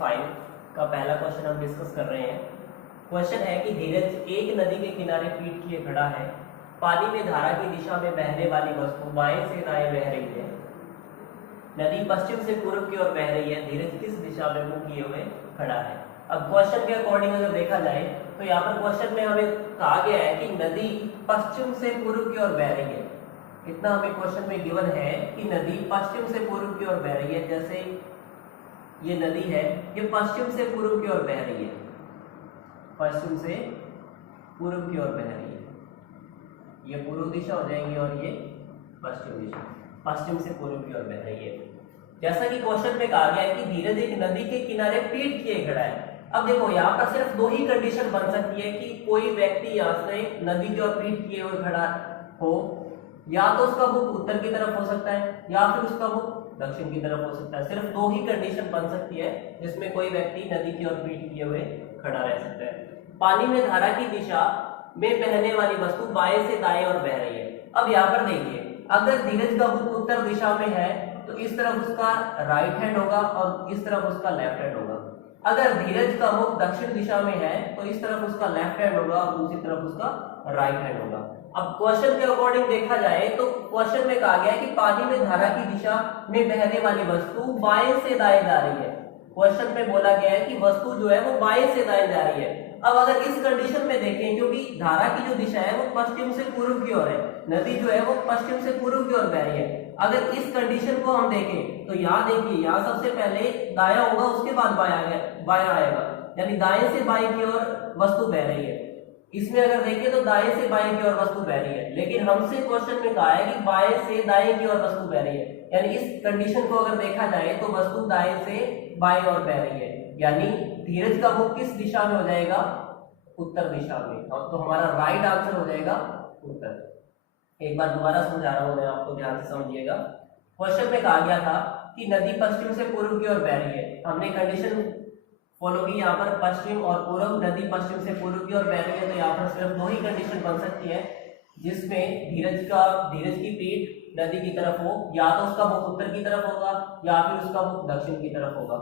5 का पहला क्वेश्चन हम डिस्कस कर रहे हैं। क्वेश्चन है कि धीरज एक नदी के किनारे पीठ किए खड़ा है। पानी में धारा की दिशा में बहने वाली वस्तु बाएं से दाएं बह रही है। नदी पश्चिम से पूर्व की ओर बह रही है। धीरज किस दिशा में मुंह किए हुए खड़ा है। अब क्वेश्चन के अकॉर्डिंग अगर देखा जाए तो यहाँ पर क्वेश्चन में हमें कहा गया है कि नदी पश्चिम से पूर्व की ओर बह रही है। इतना हमें क्वेश्चन में गिवन है कि नदी पश्चिम से पूर्व की ओर बह रही है। जैसे ये नदी है, ये पश्चिम से पूर्व की ओर बह रही है, पश्चिम से पूर्व की ओर बह रही है। ये पूर्व दिशा हो जाएगी और ये पश्चिम दिशा, पश्चिम से पूर्व की ओर बह रही है। जैसा कि क्वेश्चन में कहा गया है कि धीरज एक नदी के किनारे पीठ किए खड़ा है। अब देखो यहाँ पर सिर्फ दो ही कंडीशन बन सकती है कि कोई व्यक्ति यहाँ से नदी की ओर पीठ किए हुए खड़ा हो, या तो उसका मुख उत्तर की तरफ हो सकता है या फिर उसका मुख दक्षिण की तरफ हो सकता है। सिर्फ दो ही कंडीशन बन सकती है जिसमें कोई व्यक्ति नदी की ओर पीठ किए हुए खड़ा रह सकता है। पानी में धारा की दिशा में बहने वाली वस्तु बाएं से दाएं और बह रही है। अब यहाँ पर देखिए, अगर धीरज का मुख उत्तर दिशा में है तो इस तरफ उसका राइट हैंड होगा और इस तरफ उसका लेफ्ट हैंड होगा। अगर धीरज का मुख दक्षिण दिशा में है तो इस तरफ उसका लेफ्ट हैंड होगा और दूसरी तरफ उसका राइट हैंड होगा। अब क्वेश्चन के अकॉर्डिंग देखा जाए तो क्वेश्चन में कहा गया है कि पानी में धारा की दिशा में बहने वाली वस्तु बाएं से दाएं जा रही है। क्वेश्चन में बोला गया है कि वस्तु जो है वो बाएं से दाएं जा रही है। अब अगर इस कंडीशन में देखें, क्योंकि धारा की जो दिशा है वो पश्चिम से पूर्व की ओर है, नदी जो है वो पश्चिम से पूर्व की ओर बह रही है। अगर इस कंडीशन को हम देखें तो यहाँ देखिए, यहाँ सबसे पहले दायां होगा, उसके बाद बायां आएगा, यानी दाएं से बाएं की ओर वस्तु बह रही है। इसमें अगर देखें तो दाएं से बाएं की ओर वस्तु बह रही है, लेकिन हमसे क्वेश्चन में कहा है कि बाएं से दाएं की ओर वस्तु बह रही है, यानी इस कंडीशन को अगर देखा जाए तो वस्तु दाएं से बाएं ओर बह रही है। यानी धीरज का मुख किस दिशा में हो जाएगा? उत्तर दिशा में। तो हमारा राइट आंसर हो जाएगा उत्तर। एक बार दोबारा समझा रहा हूं मैं आपको, ध्यान से समझिएगा। क्वेश्चन में कहा गया था कि नदी पश्चिम से पूर्व की ओर बह रही है। हमने कंडीशन फॉलो की, यहाँ पर पश्चिम और पूर्व, नदी पश्चिम से पूर्व की ओर बह रही है, तो यहाँ पर सिर्फ दो ही कंडीशन बन सकती है जिसमें धीरज की पीठ नदी की तरफ हो, या तो उसका मुख उत्तर की तरफ होगा या फिर उसका मुख दक्षिण की तरफ होगा।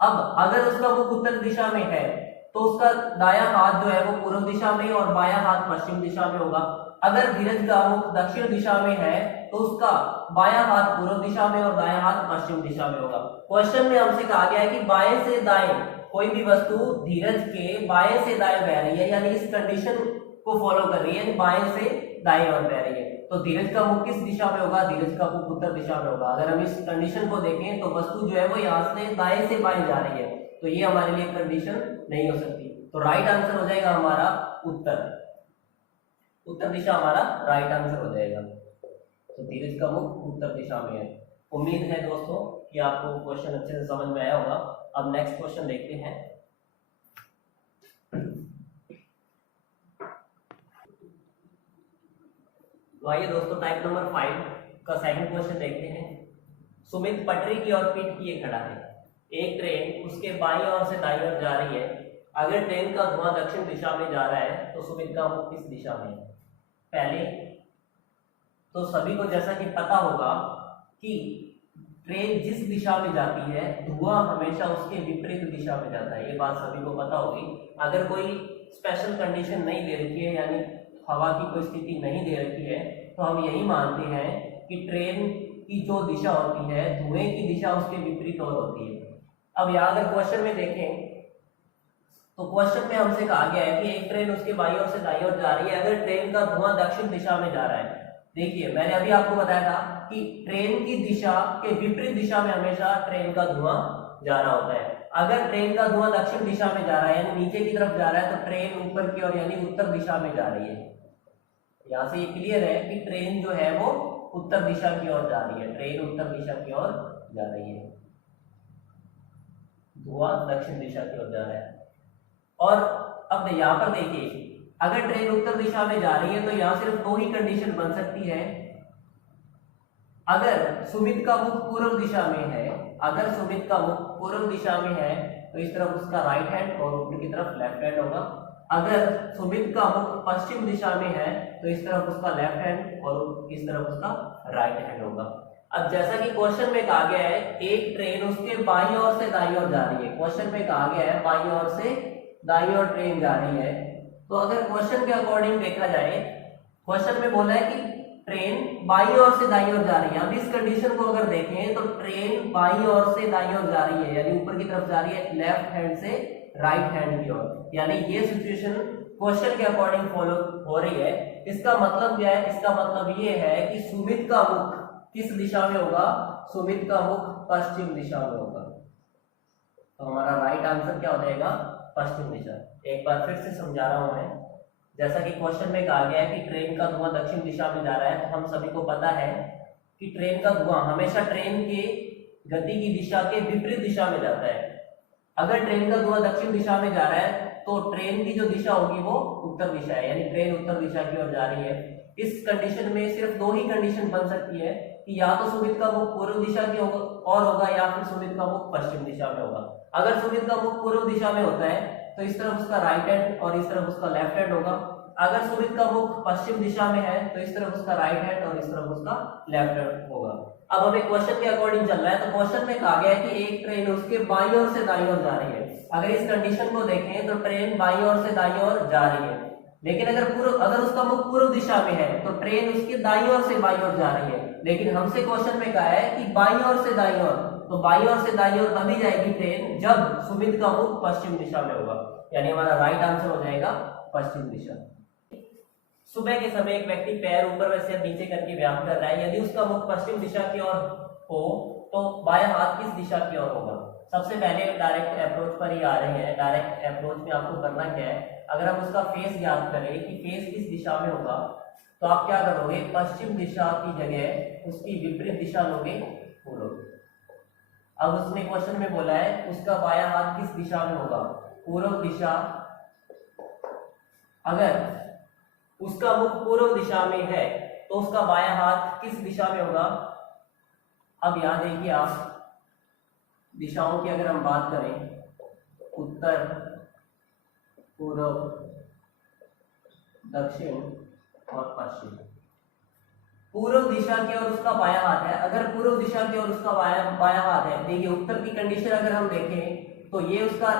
अब अगर उसका मुख उत्तर दिशा में है तो उसका दायां हाथ जो है वो पूर्व दिशा में और बायां हाथ पश्चिम दिशा में होगा। अगर धीरज का मुख दक्षिण दिशा में है तो उसका बायां हाथ पूर्व दिशा में और दायां हाथ पश्चिम दिशा में होगा। क्वेश्चन में हमसे कहा गया है कि बाएं से दाएं कोई भी वस्तु धीरज के बाएं से दाएं बह रही है, यानी इस कंडीशन को फॉलो कर रही है, बाएं से दाएं और बह रही है। तो धीरज का मुख किस दिशा में होगा? धीरज का मुख उत्तर दिशा में होगा। अगर हम इस कंडीशन को देखें तो वस्तु जो है वो यहाँ से दाएं से बाएं जा रही है, तो ये हमारे लिए कंडीशन नहीं हो सकती। तो राइट आंसर हो जाएगा हमारा उत्तर दिशा, हमारा राइट आंसर हो जाएगा। तो धीरज का मुख उत्तर दिशा में है। उम्मीद है दोस्तों कि आपको क्वेश्चन अच्छे से समझ में आया होगा। अब नेक्स्ट क्वेश्चन देखते हैं। तो आइए दोस्तों, टाइप नंबर 5 का सेकंड क्वेश्चन देखते हैं। सुमित पटरी की ओर पीठ किए खड़ा है। एक ट्रेन उसके बाईं ओर से दाईं ओर जा रही है। अगर ट्रेन का धुआं दक्षिण दिशा में जा रहा है तो सुमित का मुख किस दिशा में है? पहले तो सभी को जैसा कि पता होगा कि ट्रेन जिस दिशा में जाती है धुआं हमेशा उसके विपरीत दिशा में जाता है। ये बात सभी को पता होगी। अगर कोई स्पेशल कंडीशन नहीं दे रखी है, यानी हवा की कोई स्थिति नहीं दे रखी है, तो हम यही मानते हैं कि ट्रेन की जो दिशा होती है धुएं की दिशा उसके विपरीत और होती है। अब यहाँ अगर क्वेश्चन में देखें तो क्वेश्चन में हमसे कहा गया है कि एक ट्रेन उसके बाईं ओर से दाईं ओर जा रही है। अगर ट्रेन का धुआं दक्षिण दिशा में जा रहा है, देखिए मैंने अभी आपको बताया था कि ट्रेन की दिशा के विपरीत दिशा में हमेशा ट्रेन का धुआं जा रहा होता है। अगर ट्रेन का धुआं दक्षिण दिशा में जा रहा है, यानी नीचे की तरफ जा रहा है, तो ट्रेन ऊपर की ओर यानी उत्तर दिशा में जा रही है। यहाँ से ये क्लियर है कि ट्रेन जो है वो उत्तर दिशा की ओर जा रही है, ट्रेन उत्तर दिशा की ओर जा रही है, धुआं दक्षिण दिशा की ओर जा रहा है। और अब यहाँ पर देखिए, अगर ट्रेन उत्तर दिशा में जा रही है तो यहाँ सिर्फ दो ही कंडीशन बन सकती है। अगर सुमित का मुख पूर्व दिशा में है, अगर सुमित का मुख पूर्व दिशा में है तो इस तरफ उसका राइट हैंड और ऊपर की तरफ लेफ्ट हैंड होगा। अगर सुमित का मुख पश्चिम दिशा में है तो इस तरफ उसका लेफ्ट हैंड और इस तरफ उसका राइट हैंड होगा। अब जैसा कि क्वेश्चन में कहा गया है एक ट्रेन उसके बाईं ओर से दाईं ओर जा रही है, क्वेश्चन में कहा गया है बाईं ओर से दाईं ओर ट्रेन जा रही है, तो अगर क्वेश्चन के अकॉर्डिंग देखा जाए, क्वेश्चन में बोला है कि ट्रेन बाईं ओर से दाईं ओर जा रही है। अब इस कंडीशन को अगर देखें तो ट्रेन बाईं ओर से दाईं ओर जा रही है, यानी ऊपर की तरफ जा रही है लेफ्ट हैंड से राइट हैंड की ओर, यानी ये सिचुएशन क्वेश्चन के अकॉर्डिंग फॉलो हो रही है। इसका मतलब क्या है? इसका मतलब ये है कि सुमित का मुख किस दिशा में होगा? सुमित का मुख पश्चिम दिशा में होगा। तो हमारा राइट आंसर क्या हो जाएगा? पश्चिम दिशा। एक बार फिर से समझा रहा हूं मैं, जैसा कि क्वेश्चन में कहा गया है कि ट्रेन का धुआं दक्षिण दिशा में जा रहा है, तो हम सभी को पता है कि ट्रेन का धुआं हमेशा ट्रेन के गति की दिशा के विपरीत दिशा में जाता है। अगर ट्रेन का धुआं दक्षिण दिशा में जा रहा है तो ट्रेन की जो दिशा होगी वो उत्तर दिशा है, यानी ट्रेन उत्तर दिशा की ओर जा रही है। इस कंडीशन में सिर्फ दो ही कंडीशन बन सकती है कि या तो सुमित का मुख पूर्व दिशा की ओर होगा या फिर सुमित का मुख पश्चिम दिशा में होगा। अगर सुमित का मुख पूर्व दिशा में होता है तो इस तरफ उसका राइट हैंड और इस तरफ उसका लेफ्ट हैंड होगा। अगर सुमित का मुख पश्चिम दिशा में है तो इस तरफ उसका राइट हैंड और इस तरफ उसका लेफ्ट हैंड होगा। अब हमें क्वेश्चन के अकॉर्डिंग चल रहा है, तो क्वेश्चन में कहा गया है कि एक ट्रेन उसके बाईं ओर से दाईं ओर जा रही है। अगर इस कंडीशन को देखें तो ट्रेन बाईं ओर से दाईं ओर जा रही है, लेकिन अगर उसका मुख पूर्व दिशा में है तो ट्रेन उसके दाईं ओर से बाईं ओर जा रही है। लेकिन हमसे क्वेश्चन में कहा है कि बाईं ओर से दाईं ओर, तो बाईं ओर से दाईं ओर तभी जाएगी ट्रेन जब सुमित का मुख पश्चिम दिशा में होगा, यानी हमारा राइट आंसर हो जाएगा पश्चिम दिशा। सुबह के समय एक व्यक्ति पैर ऊपर वैसे नीचे करके व्यायाम कर रहा है। यदि उसका मुख पश्चिम दिशा की ओर हो तो बायां हाथ किस दिशा की ओर होगा? सबसे पहले डायरेक्ट अप्रोच पर ही आ रहे हैं। डायरेक्ट अप्रोच में आपको करना क्या है, अगर हम उसका फेस याद करें कि फेस किस दिशा में होगा, तो आप क्या करोगे? पश्चिम दिशा की जगह उसकी विपरीत दिशा लोगे, पूर्व। अब उसने क्वेश्चन में बोला है उसका बायां हाथ किस दिशा में होगा? पूर्व दिशा। अगर उसका मुख पूर्व दिशा में है तो उसका बायां हाथ किस दिशा में होगा? अब यहां देखिए आप, दिशाओं की अगर हम बात करें, उत्तर, पूर्व, दक्षिण और पश्चिम। पूर्व दिशा की ओर उसका बायां हाथ है। अगर पूर्व दिशा की ओर उसका बायां हाथ है, देखिए उत्तर की कंडीशन अगर हम देखें तो ये उसका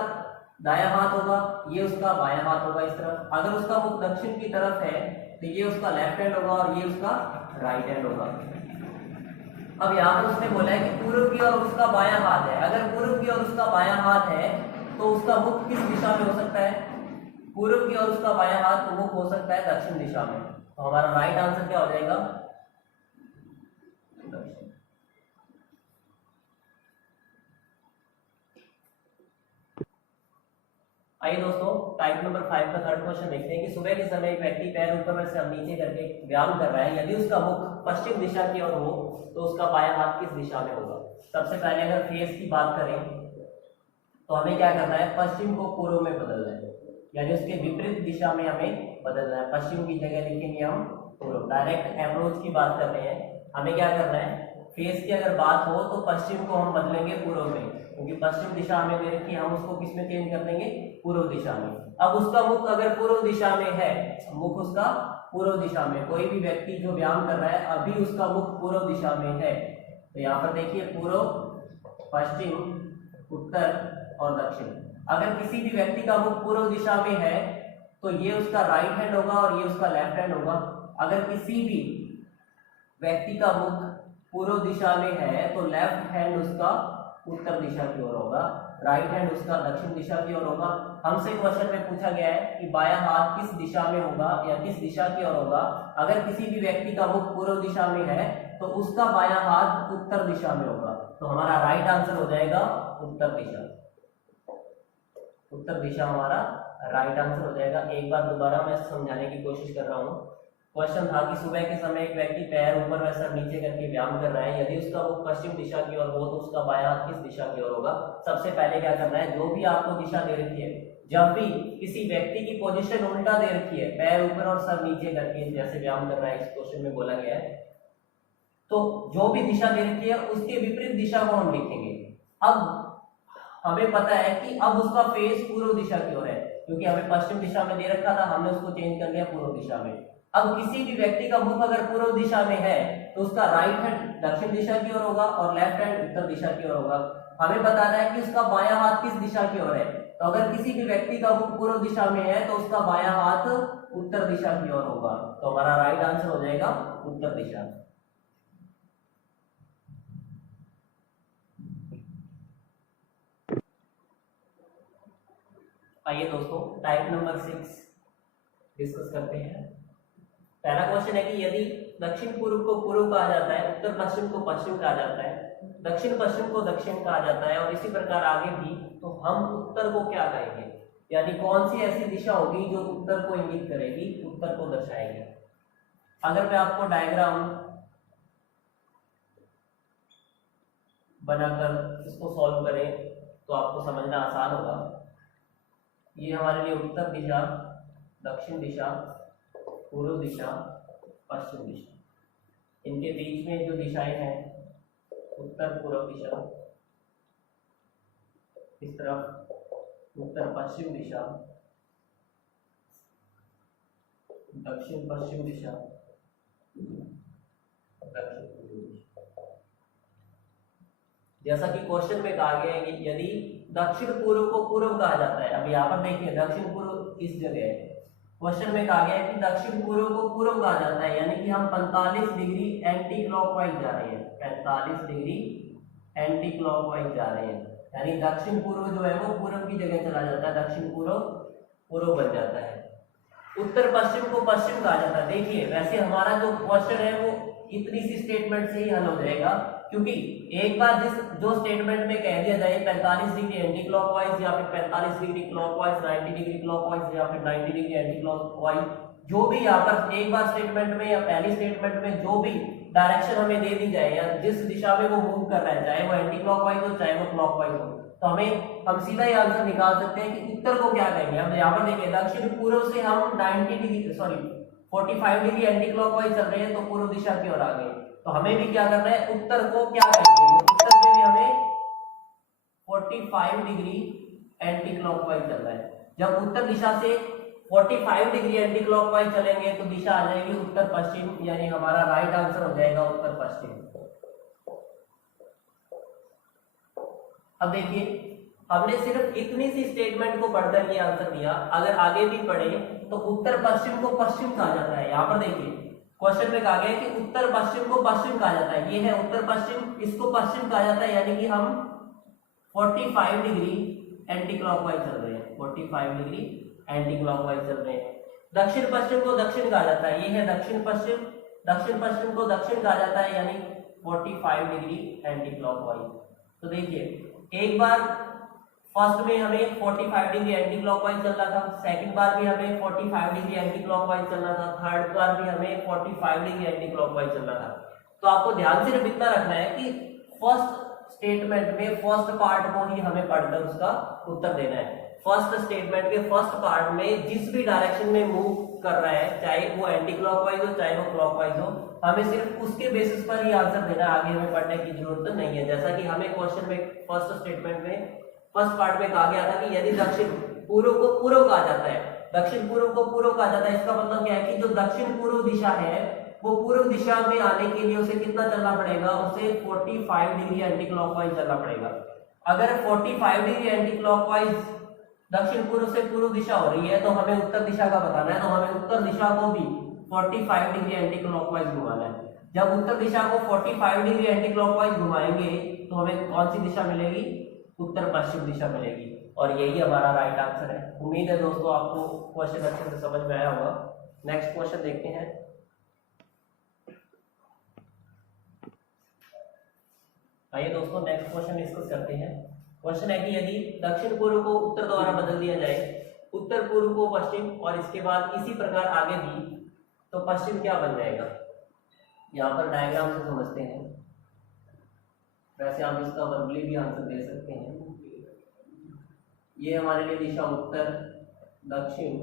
दायां हाथ होगा, ये उसका बायां हाथ होगा इस तरफ। अगर उसका मुख दक्षिण की तरफ है तो ये उसका लेफ्ट हैंड होगा और ये उसका राइट हैंड होगा। अब यहाँ पर उसने बोला है कि पूर्व की ओर उसका बायां हाथ है। अगर पूर्व की ओर उसका बायां हाथ है तो उसका मुख किस दिशा में हो सकता है? पूर्व की ओर उसका बायां हाथ तो मुख हो सकता है दक्षिण दिशा में। तो हमारा राइट आंसर क्या हो जाएगा? दक्षिण। आइए दोस्तों, टाइप नंबर 5 का थर्ड क्वेश्चन देखते हैं कि सुबह के समय एक व्यक्ति पैर ऊपर से नीचे करके व्यायाम कर रहा है। यदि उसका मुख पश्चिम दिशा की ओर हो तो उसका बायां हाथ किस दिशा में होगा? सबसे पहले अगर फेस की बात करें तो हमें क्या करना है? पश्चिम को पूर्व में बदलना है, यानी उसके विपरीत दिशा में हमें बदलना है। पश्चिम की जगह लिखेंगे हम पूर्व। डायरेक्ट अप्रोच की बात कर रहे हैं, हमें क्या करना है? फेस की अगर बात हो तो पश्चिम को हम बदलेंगे पूर्व में, क्योंकि पश्चिम दिशा हमें दे रखी है, हम उसको किस में चेंज कर देंगे? पूर्व दिशा में। अब उसका मुख अगर पूर्व दिशा में है, मुख उसका पूर्व दिशा में, कोई भी व्यक्ति जो व्यायाम कर रहा है अभी उसका मुख पूर्व दिशा में है, तो यहाँ पर देखिए पूर्व, पश्चिम, उत्तर और दक्षिण। अगर किसी भी व्यक्ति का मुख पूर्व दिशा में है तो ये उसका राइट हैंड होगा और ये उसका लेफ्ट हैंड होगा। अगर किसी भी व्यक्ति का मुख पूर्व दिशा में है तो लेफ्ट हैंड उसका उत्तर दिशा की ओर होगा, राइट हैंड उसका दक्षिण दिशा की ओर होगा। हमसे क्वेश्चन में पूछा गया है कि बायां हाथ किस दिशा में होगा या किस दिशा की ओर होगा। अगर किसी भी व्यक्ति का मुख पूर्व दिशा में है तो उसका बायां हाथ उत्तर दिशा में होगा, तो हमारा राइट आंसर हो जाएगा उत्तर दिशा। उत्तर दिशा हमारा राइट आंसर हो जाएगा। एक बार दोबारा मैं समझाने की कोशिश कर रहा हूँ। क्वेश्चन था कि सुबह के समय एक व्यक्ति पैर ऊपर व सर नीचे करके व्यायाम कर रहा है। यदि उसका मुख पश्चिम दिशा की ओर हो तो उसका बायां हाथ किस दिशा की ओर होगा? सबसे पहले क्या करना है? जो भी आपको दिशा दे रखी है, जब भी किसी व्यक्ति की पोजीशन उल्टा दे रखी है, पैर ऊपर और सर नीचे करके जैसे व्यायाम कर रहा है, इस क्वेश्चन में बोला गया है, तो जो भी दिशा दे रखी है उसके विपरीत दिशा को हम लिखेंगे। अब हमें पता है कि अब उसका फेस पूर्व दिशा की ओर है, क्योंकि हमें पश्चिम दिशा में दे रखा था, हमने उसको चेंज कर लिया पूर्व दिशा में। अब किसी भी व्यक्ति का मुख अगर पूर्व दिशा में है तो उसका राइट हैंड दक्षिण दिशा की ओर होगा और लेफ्ट हैंड उत्तर दिशा की ओर होगा। हमें बताना है कि उसका बायां हाथ किस दिशा की ओर है। तो अगर किसी भी व्यक्ति का मुख पूर्व दिशा में है तो उसका बायां हाथ उत्तर दिशा की ओर होगा। तो हमारा राइट आंसर हो जाएगा उत्तर दिशा। आइए दोस्तों टाइप नंबर 6 डिस्कस करते हैं। पहला क्वेश्चन है कि यदि दक्षिण पूर्व को पूर्व कहा जाता है, उत्तर पश्चिम को पश्चिम कहा जाता है, दक्षिण पश्चिम को दक्षिण कहा जाता है और इसी प्रकार आगे भी, तो हम उत्तर को क्या कहेंगे? यानी कौन सी ऐसी दिशा होगी जो उत्तर को इंगित करेगी, उत्तर को दर्शाएगी। अगर मैं आपको डायग्राम बनाकर इसको सॉल्व करें तो आपको समझना आसान होगा। ये हमारे लिए उत्तर दिशा, दक्षिण दिशा, पूर्व दिशा, पश्चिम दिशा, इनके बीच में जो दिशाएं हैं उत्तर पूर्व दिशा, इस तरफ उत्तर पश्चिम दिशा, दक्षिण पश्चिम दिशा, दक्षिण पूर्व दिशा। जैसा कि क्वेश्चन में कहा गया है कि यदि दक्षिण पूर्व को पूर्व कहा जाता है, अब यहाँ पर देखिए दक्षिण पूर्व इस जगह है, क्वेश्चन में कहा गया है कि दक्षिण पूर्व को पूर्व कहा जाता है, यानी कि हम 45 डिग्री एंटी क्लॉकवाइज जा रहे हैं, 45 डिग्री एंटी क्लॉकवाइज जा रहे हैं, यानी दक्षिण पूर्व जो है वो पूर्व की जगह चला जाता है, दक्षिण पूर्व पूर्व बन जाता है। उत्तर पश्चिम को पश्चिम कहा जाता है। देखिए वैसे हमारा जो क्वेश्चन है वो इतनी सी स्टेटमेंट से ही हल हो जाएगा, क्योंकि एक बार जो स्टेटमेंट में कह दिया जाए 45 डिग्री एंटी क्लॉकवाइज या फिर 45 डिग्री क्लॉकवाइज, 90 डिग्री क्लॉकवाइज या फिर 90 डिग्री एंटी क्लॉकवाइज, जो भी यहाँ पर एक बार स्टेटमेंट में या पहली स्टेटमेंट में जो भी डायरेक्शन हमें दे दी जाए या जिस दिशा में वो मूव कर रहा है, चाहे वो एंटी क्लॉकवाइज हो चाहे वो क्लॉकवाइज हो, तो हम सीधा ही आंसर निकाल सकते हैं कि उत्तर को क्या कहेंगे। हम यहाँ पर देखिए दक्षिण पूर्व से हम 45 डिग्री एंटी क्लॉकवाइज चल रहे हैं, तो पूर्व दिशा की ओर आ गए, तो हमें भी क्या करना है, उत्तर को क्या कहेंगे, तो उत्तर में भी हमें 45 डिग्री एंटी क्लॉकवाइज चल रहा है। जब उत्तर दिशा से 45 डिग्री एंटी क्लॉकवाइज चलेंगे तो दिशा आ जाएगी उत्तर पश्चिम, यानी हमारा राइट आंसर हो जाएगा उत्तर पश्चिम। अब देखिए हमने सिर्फ इतनी सी स्टेटमेंट को पढ़कर ये आंसर दिया, अगर आगे भी पढ़े तो उत्तर पश्चिम को पश्चिम कहा जाता है। यहाँ पर देखिए क्वेश्चन में कहा गया है कि उत्तर पश्चिम को पश्चिम कहा जाता है, ये है उत्तर पश्चिम, इसको पश्चिम कहा जाता है, यानी कि हम 45 डिग्री एंटी क्लॉकवाइज चल रहे हैं, 45 डिग्री एंटी क्लॉकवाइज चल रहे हैं। दक्षिण पश्चिम को दक्षिण कहा जाता है, ये है दक्षिण पश्चिम, दक्षिण पश्चिम को दक्षिण कहा जाता है, यानी 45 डिग्री एंटी क्लॉकवाइज। तो देखिए एक बार फर्स्ट में हमें 45 डिग्री एंटी क्लॉकवाइज चलना था, सेकंड बार भी हमें 45 डिग्री एंटी क्लॉकवाइज चलना था, थर्ड बार भी हमें 45 डिग्री एंटी क्लॉकवाइज चलना था। तो आपको ध्यान सिर्फ इतना रखना है कि फर्स्ट स्टेटमेंट में फर्स्ट पार्ट को ही हमें पढ़कर उसका उत्तर देना है। फर्स्ट स्टेटमेंट के फर्स्ट पार्ट में जिस भी डायरेक्शन में मूव कर रहा है, चाहे वो एंटी क्लॉकवाइज हो चाहे वो क्लॉकवाइज हो, हमें सिर्फ उसके बेसिस पर ही आंसर देना है, आगे हमें पढ़ने की जरूरत नहीं है। जैसा कि हमें क्वेश्चन में फर्स्ट स्टेटमेंट में फर्स्ट पार्ट में कहा गया था कि यदि दक्षिण पूर्व को पूर्व कहा जाता है, दक्षिण पूर्व को पूर्व कहा जाता है, इसका मतलब क्या है कि जो दक्षिण पूर्व दिशा है वो पूर्व दिशा में आने के लिए उसे कितना चलना पड़ेगा, उसे 45 डिग्री एंटी क्लॉकवाइज चलना पड़ेगा। अगर 45 डिग्री एंटी क्लॉकवाइज दक्षिण पूर्व से पूर्व दिशा हो रही है तो हमें उत्तर दिशा का बताना है, तो हमें उत्तर दिशा को भी 45 डिग्री एंटी क्लॉकवाइज घुमाना है। जब उत्तर दिशा को 45 डिग्री एंटी क्लॉकवाइज घुमाएंगे तो हमें कौन सी दिशा मिलेगी, उत्तर पश्चिम दिशा मिलेगी, और यही हमारा राइट आंसर है। उम्मीद है दोस्तों आपको क्वेश्चन अच्छे से समझ में आया होगा। नेक्स्ट क्वेश्चन देखते हैं। आइए दोस्तों नेक्स्ट क्वेश्चन डिस्कस करते हैं। क्वेश्चन है कि यदि दक्षिण पूर्व को उत्तर द्वारा बदल दिया जाए, उत्तर पूर्व को पश्चिम और इसके बाद इसी प्रकार आगे भी, तो पश्चिम क्या बन जाएगा। यहाँ पर डायग्राम से समझते हैं, वैसे आप इसका वर्बली भी आंसर दे सकते हैं। ये हमारे लिए दिशा उत्तर, दक्षिण,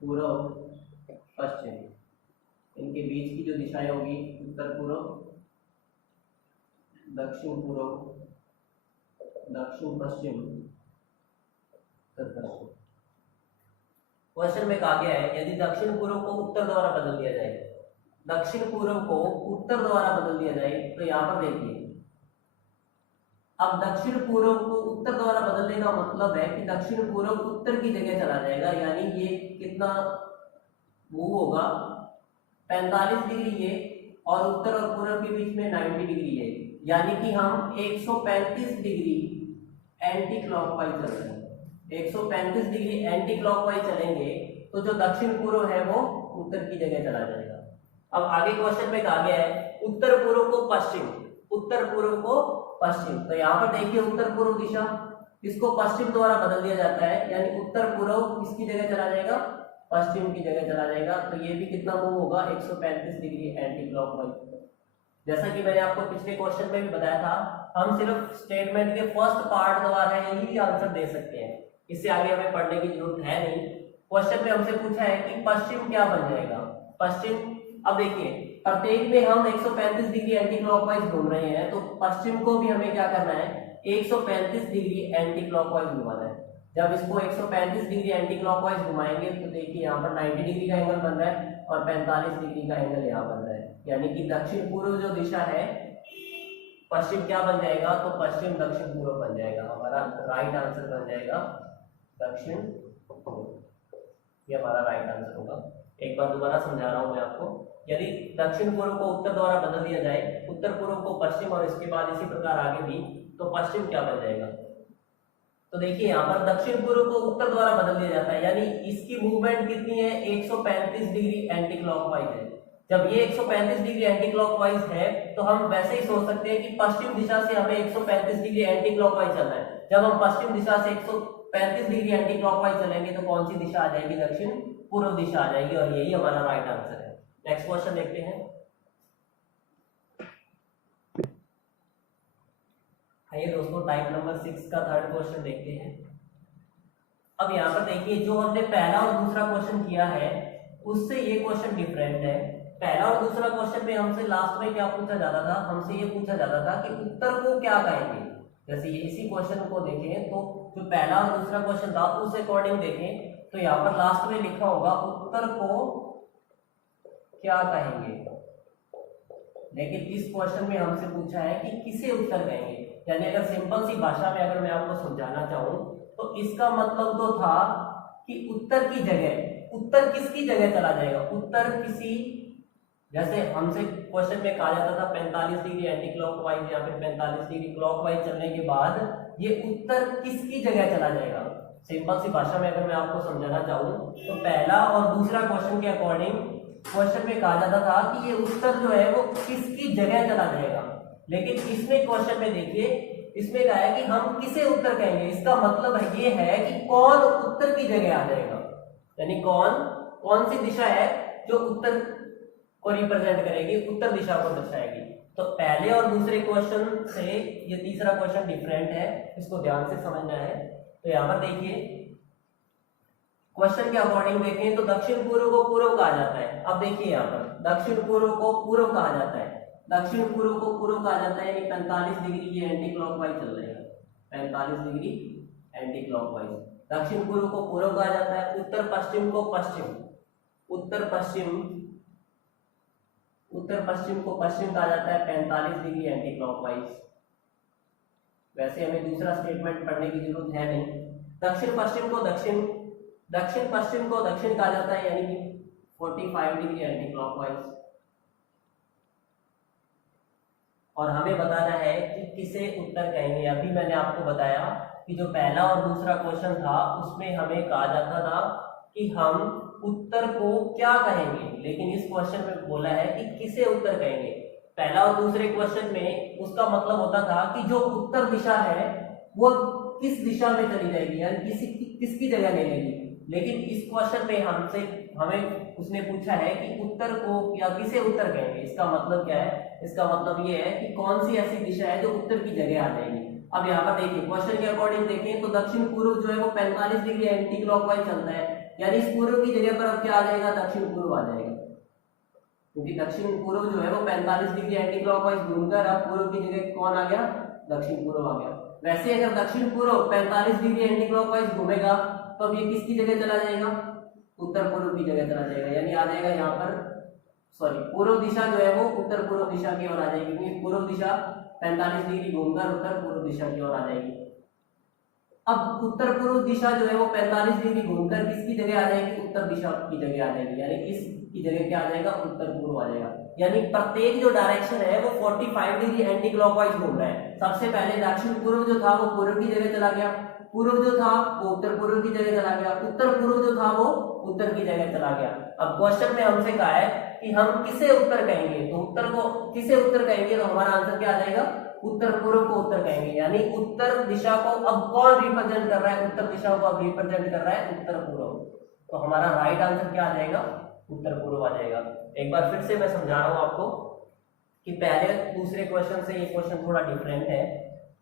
पूर्व, पश्चिम, इनके बीच की जो दिशाएं होगी उत्तर पूर्व, दक्षिण पूर्व, दक्षिण पश्चिम, उत्तर पश्चिम। क्वेश्चन में कहा गया है यदि दक्षिण पूर्व को उत्तर द्वारा बदल दिया जाए, दक्षिण पूर्व को उत्तर द्वारा बदल दिया जाए, तो यहाँ पर देखिए अब दक्षिण पूर्व को उत्तर द्वारा बदलने का मतलब है कि दक्षिण पूर्व उत्तर की जगह चला जाएगा, यानी ये कितना मूव होगा 45 डिग्री ये, और उत्तर और पूर्व के बीच में 90 डिग्री है, यानी कि हम 135 डिग्री एंटी क्लॉकवाइज चल रहे हैं। 135 डिग्री एंटी क्लॉकवाइज चलेंगे तो जो दक्षिण पूर्व है वो उत्तर की जगह चला जाएगा। अब आगे क्वेश्चन में कहा गया है उत्तर पूर्व को पश्चिम, उत्तर पूर्व को पश्चिम, तो यहाँ पर देखिए उत्तर पूर्व दिशा, इसको पश्चिम द्वारा बदल दिया जाता है, यानी उत्तर पूर्व किसकी जगह चला जाएगा, पश्चिम की जगह चला जाएगा। तो ये भी कितना मूव होगा 135 डिग्री एंटी क्लॉकवाइज। जैसा कि मैंने आपको पिछले क्वेश्चन में भी बताया था, हम सिर्फ स्टेटमेंट के फर्स्ट पार्ट द्वारा ही आंसर दे सकते हैं, इससे आगे हमें पढ़ने की जरूरत है नहीं। क्वेश्चन में हमसे पूछा है कि पश्चिम क्या बन जाएगा, पश्चिम। अब देखिए प्रत्येक में हम 135 डिग्री एंटी क्लॉकवाइज घूम रहे हैं, तो पश्चिम को भी हमें क्या करना है 135 डिग्री एंटी क्लॉकवाइज घुमाना है। जब इसको 135 डिग्री एंटी क्लॉकवाइज घुमाएंगे तो देखिए यहाँ पर 90 डिग्री का एंगल बन रहा है और 45 डिग्री का एंगल यहाँ बन रहा है, यानी कि दक्षिण पूर्व जो दिशा है पश्चिम क्या बन जाएगा, तो पश्चिम दक्षिण पूर्व बन जाएगा। हमारा राइट आंसर बन जाएगा दक्षिण पूर्व, ये हमारा राइट आंसर होगा। एक बार दोबारा समझा रहा हूं मैं आपको, यदि दक्षिण पूर्व को उत्तर द्वारा बदल दिया जाए, उत्तर पूर्व को पश्चिम और इसके बाद इसी प्रकार आगे भी, तो पश्चिम क्या बन जाएगा। तो देखिए यहाँ पर दक्षिण पूर्व को उत्तर द्वारा बदल दिया जाता है, यानी इसकी मूवमेंट कितनी है 135 डिग्री एंटी क्लॉकवाइज है। जब ये 135 डिग्री एंटी क्लॉकवाइज है तो हम वैसे ही सोच सकते हैं कि पश्चिम दिशा से हमें 135 डिग्री एंटी क्लॉकवाइज चलना है। जब हम पश्चिम दिशा से 135 डिग्री एंटी क्लॉकवाइज चलेंगे तो कौन सी दिशा आ जाएगी, दक्षिण पूर्व दिशा आ जाएगी, और यही हमारा राइट आंसर है। नेक्स्ट क्वेश्चन देखते हैं। आइए दोस्तों टाइप नंबर 6 का थर्ड क्वेश्चन देखते हैं। अब यहाँ पर देखिए जो हमने पहला और दूसरा क्वेश्चन किया है उससे ये क्वेश्चन डिफरेंट है। पहला और दूसरा क्वेश्चन में हमसे लास्ट में क्या पूछा जाता था, हमसे ये पूछा जाता था कि उत्तर को क्या कहेंगे। जैसे ये इसी क्वेश्चन को देखें तो जो पहला और दूसरा क्वेश्चन था उस अकॉर्डिंग देखें तो यहाँ पर लास्ट में लिखा होगा उत्तर को क्या कहेंगे, लेकिन इस क्वेश्चन में हमसे पूछा है कि किसे उत्तर कहेंगे। यानी अगर सिंपल सी भाषा में अगर मैं आपको समझाना चाहूं तो इसका मतलब तो था कि उत्तर की जगह, उत्तर किसकी जगह चला जाएगा, उत्तर किसी, जैसे हमसे क्वेश्चन में कहा जाता था 45 डिग्री एंटी क्लॉकवाइज या फिर 45 डिग्री क्लॉकवाइज चलने के बाद ये उत्तर किसकी जगह चला जाएगा। सिंपल सी भाषा में अगर मैं आपको समझाना चाहूँ तो पहला और दूसरा क्वेश्चन के अकॉर्डिंग क्वेश्चन में कहा जाता था कि ये उत्तर जो है वो किसकी जगह चला जाएगा, लेकिन इसमें क्वेश्चन में देखिए इसमें कहा है कि हम किसे उत्तर कहेंगे। इसका मतलब ये है कि कौन उत्तर की जगह आ जाएगा, यानी कौन सी दिशा है जो उत्तर को रिप्रेजेंट करेगी, उत्तर दिशा को दर्शाएगी। तो पहले और दूसरे क्वेश्चन से ये तीसरा क्वेश्चन डिफरेंट है, इसको ध्यान से समझना है। तो यहाँ पर देखिए क्वेश्चन के अकॉर्डिंग देखें तो दक्षिण पूर्व को पूर्व कहा जाता है। अब देखिए यहाँ पर दक्षिण पूर्व को पूर्व कहा जाता है, दक्षिण पूर्व को पूर्व कहा जाता है, यानी 45 डिग्री ये एंटी क्लॉकवाइज चल रहा है, 45 डिग्री एंटी क्लॉकवाइज। दक्षिण पूर्व को पूर्व कहा जाता है, उत्तर पश्चिम को पश्चिम, उत्तर पश्चिम को पश्चिम कहा जाता है 45 डिग्री एंटी क्लॉकवाइज। वैसे हमें दूसरा स्टेटमेंट पढ़ने की जरूरत है नहीं। दक्षिण पश्चिम को दक्षिण कहा जाता है, यानी कि 45 डिग्री एंटी क्लॉकवाइज। और हमें बताना है कि किसे उत्तर कहेंगे। अभी मैंने आपको बताया कि जो पहला और दूसरा क्वेश्चन था उसमें हमें कहा जाता था कि हम उत्तर को क्या कहेंगे, लेकिन इस क्वेश्चन में बोला है कि किसे उत्तर कहेंगे। पहला और दूसरे क्वेश्चन में उसका मतलब होता था कि जो उत्तर दिशा है वो किस दिशा में चली जाएगी, यानी किसकी जगह ले लेगी। लेकिन इस क्वेश्चन में हमें उसने पूछा है कि उत्तर को या किसे उत्तर कहेंगे। इसका मतलब क्या है, इसका मतलब ये है कि कौन सी ऐसी दिशा है जो उत्तर की जगह आ जाएगी। अब यहाँ पर देखिए क्वेश्चन के अकॉर्डिंग देखें तो दक्षिण पूर्व जो है वो 45 डिग्री एंटी क्लॉकवाइज चलता है, यानी इस पूर्व की जगह पर अब क्या आ जाएगा, दक्षिण पूर्व आ जाएगा, क्योंकि दक्षिण पूर्व जो है वो 45 डिग्री एंटी क्लॉकवाइज घूमकर अब पूर्व की जगह कौन आ गया, दक्षिण पूर्व आ गया। वैसे अगर दक्षिण पूर्व 45 डिग्री एंटी क्लॉकवाइज घूमेगा तो अब ये किसकी जगह चला जाएगा, उत्तर पूर्व की जगह चला जाएगा, यानी आ जाएगा यहाँ पर, सॉरी, पूर्व दिशा जो है वो उत्तर पूर्व दिशा की ओर आ जाएगी, क्योंकि पूर्व दिशा 45 डिग्री घूमकर उत्तर पूर्व दिशा की ओर आ जाएगी। अब उत्तर पूर्व दिशा जो है वो 45 डिग्री घूमकर किसकी जगह आ जाएगी, उत्तर दिशा की जगह आ जाएगी, यानी किसकी जगह क्या आ जाएगा, उत्तर पूर्व आ जाएगा। यानी प्रत्येक जो डायरेक्शन है वो 45 डिग्री एंटी क्लॉकवाइज घूम रहा है। सबसे पहले दक्षिण पूर्व जो था वो पूर्व की जगह चला गया, पूर्व जो था वो उत्तर पूर्व की जगह चला गया, उत्तर पूर्व जो था वो उत्तर की जगह चला गया। अब क्वेश्चन में हमसे कहा है कि हम किसे उत्तर कहेंगे, तो उत्तर को किसे उत्तर कहेंगे, तो हमारा आंसर क्या आ जाएगा, उत्तर पूर्व को उत्तर कहेंगे। यानी उत्तर दिशा को अब कौन रिप्रेजेंट कर रहा है, उत्तर दिशा को अब रिप्रेजेंट कर रहा है उत्तर पूर्व, तो हमारा राइट आंसर क्या आ जाएगा, उत्तर पूर्व आ जाएगा। एक बार फिर से मैं समझा रहा हूं आपको कि पहले दूसरे क्वेश्चन से ये क्वेश्चन थोड़ा डिफरेंट है।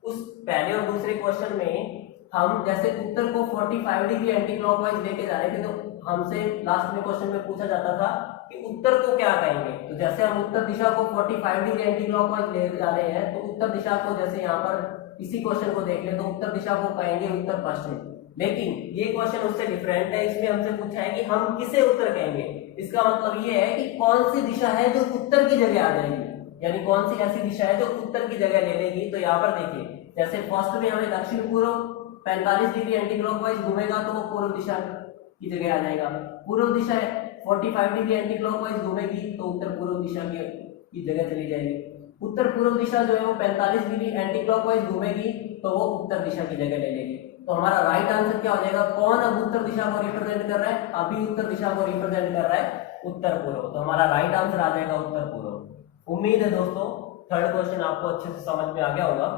उस पहले और दूसरे क्वेश्चन में हम जैसे उत्तर को 45 डिग्री एंटी क्लॉकवाइज लेके जा रहे थे, तो हमसे लास्ट में क्वेश्चन में पूछा जाता था कि उत्तर को क्या कहेंगे, तो जैसे हम उत्तर दिशा को 45 डिग्री एंटी क्लॉकवाइज ले जा रहे हैं, तो उत्तर दिशा को जैसे यहाँ पर इसी क्वेश्चन को देख ले तो उत्तर दिशा को कहेंगे उत्तर पश्चिम। लेकिन ये क्वेश्चन उससे डिफरेंट है, इसमें हमसे पूछा है कि हम किसे उत्तर कहेंगे। इसका मतलब ये है कि कौन सी दिशा है जो उत्तर की जगह आ जाएगी, यानी कौन सी ऐसी दिशा है जो उत्तर की जगह ले लेगी। तो यहाँ पर देखिए, जैसे फर्स्ट में हमें दक्षिण पूर्व 45 डिग्री एंटी क्लॉकवाइज घूमेगा तो वो पूर्व दिशा की जगह आ जाएगा। पूर्व दिशा 45 डिग्री एंटी क्लॉकवाइज घूमेगी तो उत्तर पूर्व दिशा की जगह चली जाएगी। उत्तर पूर्व दिशा जो है वो 45 डिग्री एंटी क्लॉकवाइज घूमेगी तो वो उत्तर दिशा की जगह ले लेगी। तो हमारा राइट आंसर क्या हो जाएगा, कौन अब उत्तर दिशा को रिप्रेजेंट कर रहा है, अभी उत्तर दिशा को रिप्रेजेंट कर रहा है उत्तर पूर्व, तो हमारा राइट आंसर आ जाएगा उत्तर पूर्व। उम्मीद है दोस्तों थर्ड क्वेश्चन आपको अच्छे से समझ में आ गया होगा।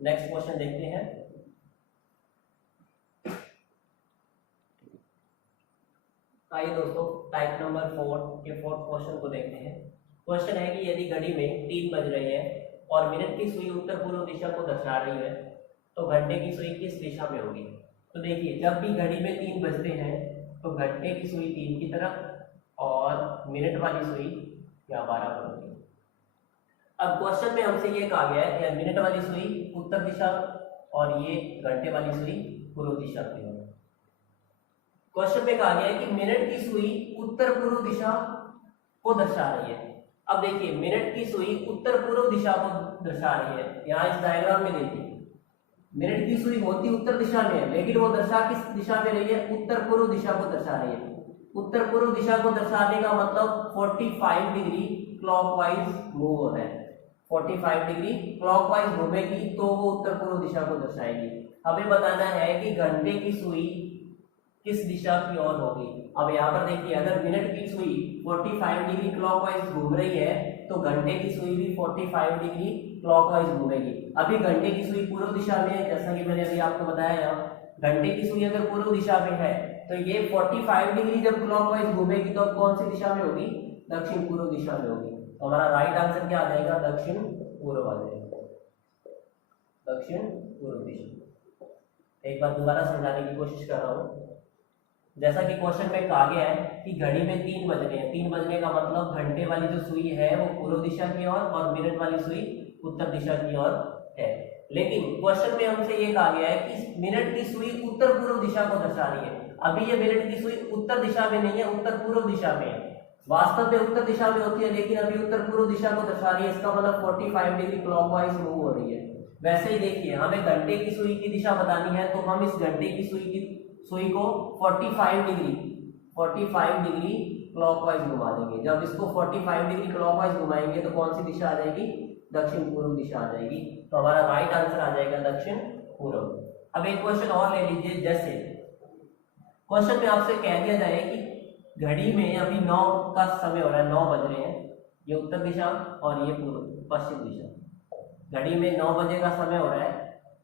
नेक्स्ट क्वेश्चन देखते हैं। आइए दोस्तों टाइप नंबर 4 के फोर्थ क्वेश्चन को देखते हैं। क्वेश्चन है कि यदि घड़ी में 3 बज रही है और मिनट की सुई उत्तर पूर्व दिशा को दर्शा रही है तो घंटे की सुई किस दिशा में होगी। तो देखिए, जब भी घड़ी में 3 बजते हैं तो घंटे की सुई 3 की तरफ और मिनट वाली सुई यहाँ 12 पर होगी। अब क्वेश्चन में हमसे ये कहा गया है कि मिनट वाली सुई उत्तर दिशा और ये घंटे वाली सुई पूर्व दिशा की होगी। क्वेश्चन में कहा गया है कि मिनट की सुई उत्तर पूर्व दिशा को दर्शा रही है। अब देखिए, मिनट की सुई उत्तर पूर्व दिशा को दर्शा रही है। यहाँ इस डायग्राम में देखिए, मिनट की सुई होती उत्तर दिशा में है, लेकिन वो दर्शा किस दिशा में रही है, उत्तर पूर्व दिशा को दर्शा रही है। उत्तर पूर्व दिशा को दर्शाने का मतलब 45 डिग्री क्लॉकवाइज मूव हो रहा है। 45 डिग्री क्लॉकवाइज घूमेगी तो वो उत्तर पूर्व दिशा को दर्शाएगी। हमें बताना है कि घंटे की सुई किस दिशा की ओर होगी। अब यहाँ पर देखिए, अगर मिनट की सुई 45 डिग्री क्लॉकवाइज घूम रही है तो घंटे की सुई भी 45 डिग्री क्लॉकवाइज घूमेगी। अभी घंटे की सुई पूर्व दिशा में है, जैसा कि मैंने अभी आपको बताया, यहाँ घंटे की सुई अगर पूर्व दिशा में है तो ये 45 डिग्री जब क्लॉकवाइज घूमेगी तो अब कौन सी दिशा में होगी, दक्षिण पूर्व दिशा में होगी। तो हमारा राइट आंसर क्या आ जाएगा, दक्षिण पूर्व आ जाएगा, दक्षिण पूर्व दिशा। एक बार दोबारा समझाने की कोशिश कर रहा हूँ। जैसा कि क्वेश्चन में कहा गया है कि घड़ी में 3 बज रहे हैं, 3 बजने का मतलब घंटे वाली जो सुई है वो पूर्व दिशा की ओर और मिनट वाली सुई उत्तर दिशा की ओर है। लेकिन क्वेश्चन में हमसे ये कहा गया है कि मिनट की सुई उत्तर पूर्व दिशा को दर्शा रही है। अभी ये मिनट की सुई उत्तर दिशा में नहीं है, उत्तर पूर्व दिशा में है। वास्तव में उत्तर दिशा में होती है, लेकिन अभी उत्तर पूर्व दिशा को दर्शा रही है। इसका मतलब 45 डिग्री क्लॉकवाइज मूव हो रही है। वैसे ही देखिए, हमें घंटे की सुई की दिशा बतानी है तो हम इस घंटे की सुई को 45 डिग्री क्लॉकवाइज घुमा देंगे। जब इसको 45 डिग्री क्लॉकवाइज घुमाएंगे तो कौन सी दिशा आ जाएगी, दक्षिण पूर्व दिशा आ जाएगी। तो हमारा राइट आंसर आ जाएगा दक्षिण पूर्व। अब एक क्वेश्चन और ले लीजिए। जैसे क्वेश्चन में आपसे कह दिया जाए कि घड़ी में अभी 9 का समय हो रहा है, 9 बज रहे हैं, ये उत्तर दिशा और ये पूर्व पश्चिम दिशा। घड़ी में 9 बजे का समय हो रहा है,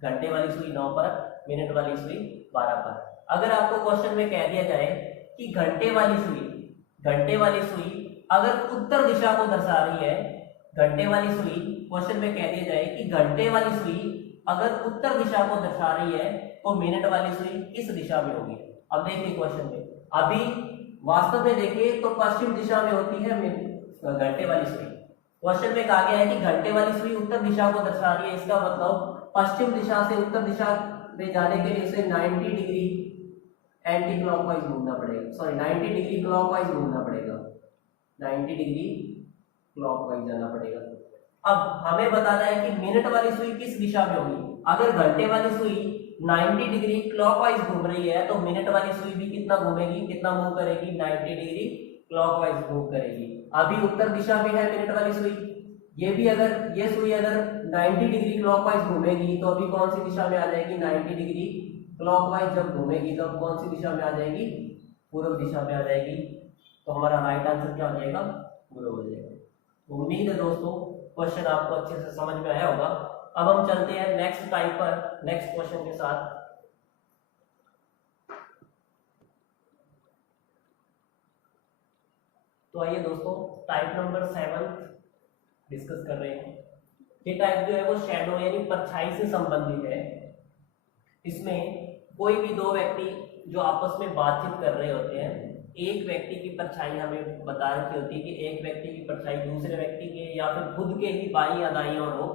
घंटे वाली सुई 9 पर, मिनट वाली सुई 12 पर। अगर आपको क्वेश्चन में कह दिया जाए कि घंटे वाली सुई अगर उत्तर दिशा को दर्शा रही है, घंटे वाली सुई, क्वेश्चन में कह दिया जाए कि घंटे वाली सुई अगर उत्तर दिशा को दर्शा रही है तो मिनट वाली सुई किस दिशा में होगी। अब देखिए क्वेश्चन में, अभी वास्तव में देखिए तो पश्चिम दिशा में होती है घंटे वाली सुई। क्वेश्चन में कहा गया है कि घंटे वाली सुई उत्तर दिशा को दर्शा रही है। इसका मतलब पश्चिम दिशा से उत्तर दिशा में जाने के लिए उसे 90 डिग्री एंटी क्लॉकवाइज घूमना पड़ेगा, सॉरी 90 डिग्री क्लॉकवाइज घूमना पड़ेगा, 90 डिग्री क्लॉकवाइज जाना पड़ेगा। अब हमें बताना है कि मिनट वाली सुई किस दिशा में होगी। अगर घंटे वाली सुई 90 डिग्री क्लॉकवाइज घूम रही है तो मिनट वाली सुई भी कितना घूमेगी, कितना मूव करेगी, 90 डिग्री क्लॉकवाइज मूव करेगी। अभी उत्तर दिशा में है मिनट वाली सुई, ये भी अगर ये सुई अगर 90 डिग्री क्लॉकवाइज घूमेगी तो अभी कौन सी दिशा में आ जाएगी, 90 डिग्री क्लॉकवाइज जब घूमेगी तो कौन सी दिशा में आ जाएगी, पूर्व दिशा में आ जाएगी। तो हमारा राइट आंसर क्या हो जाएगा, पूर्व हो जाएगा। उम्मीद है दोस्तों क्वेश्चन आपको अच्छे से समझ में आया होगा। अब हम चलते हैं नेक्स्ट टाइप पर, नेक्स्ट क्वेश्चन के साथ। तो आइए दोस्तों टाइप नंबर 7 डिस्कस कर रहे हैं। ये टाइप जो है वो शैडो यानी परछाई से संबंधित है। इसमें कोई भी दो व्यक्ति जो आपस में बातचीत कर रहे होते हैं, एक व्यक्ति की परछाई हमें बता रखी होती है कि एक व्यक्ति की परछाई दूसरे व्यक्ति के या फिर खुद के ही बाईं या दाईं ओर हो,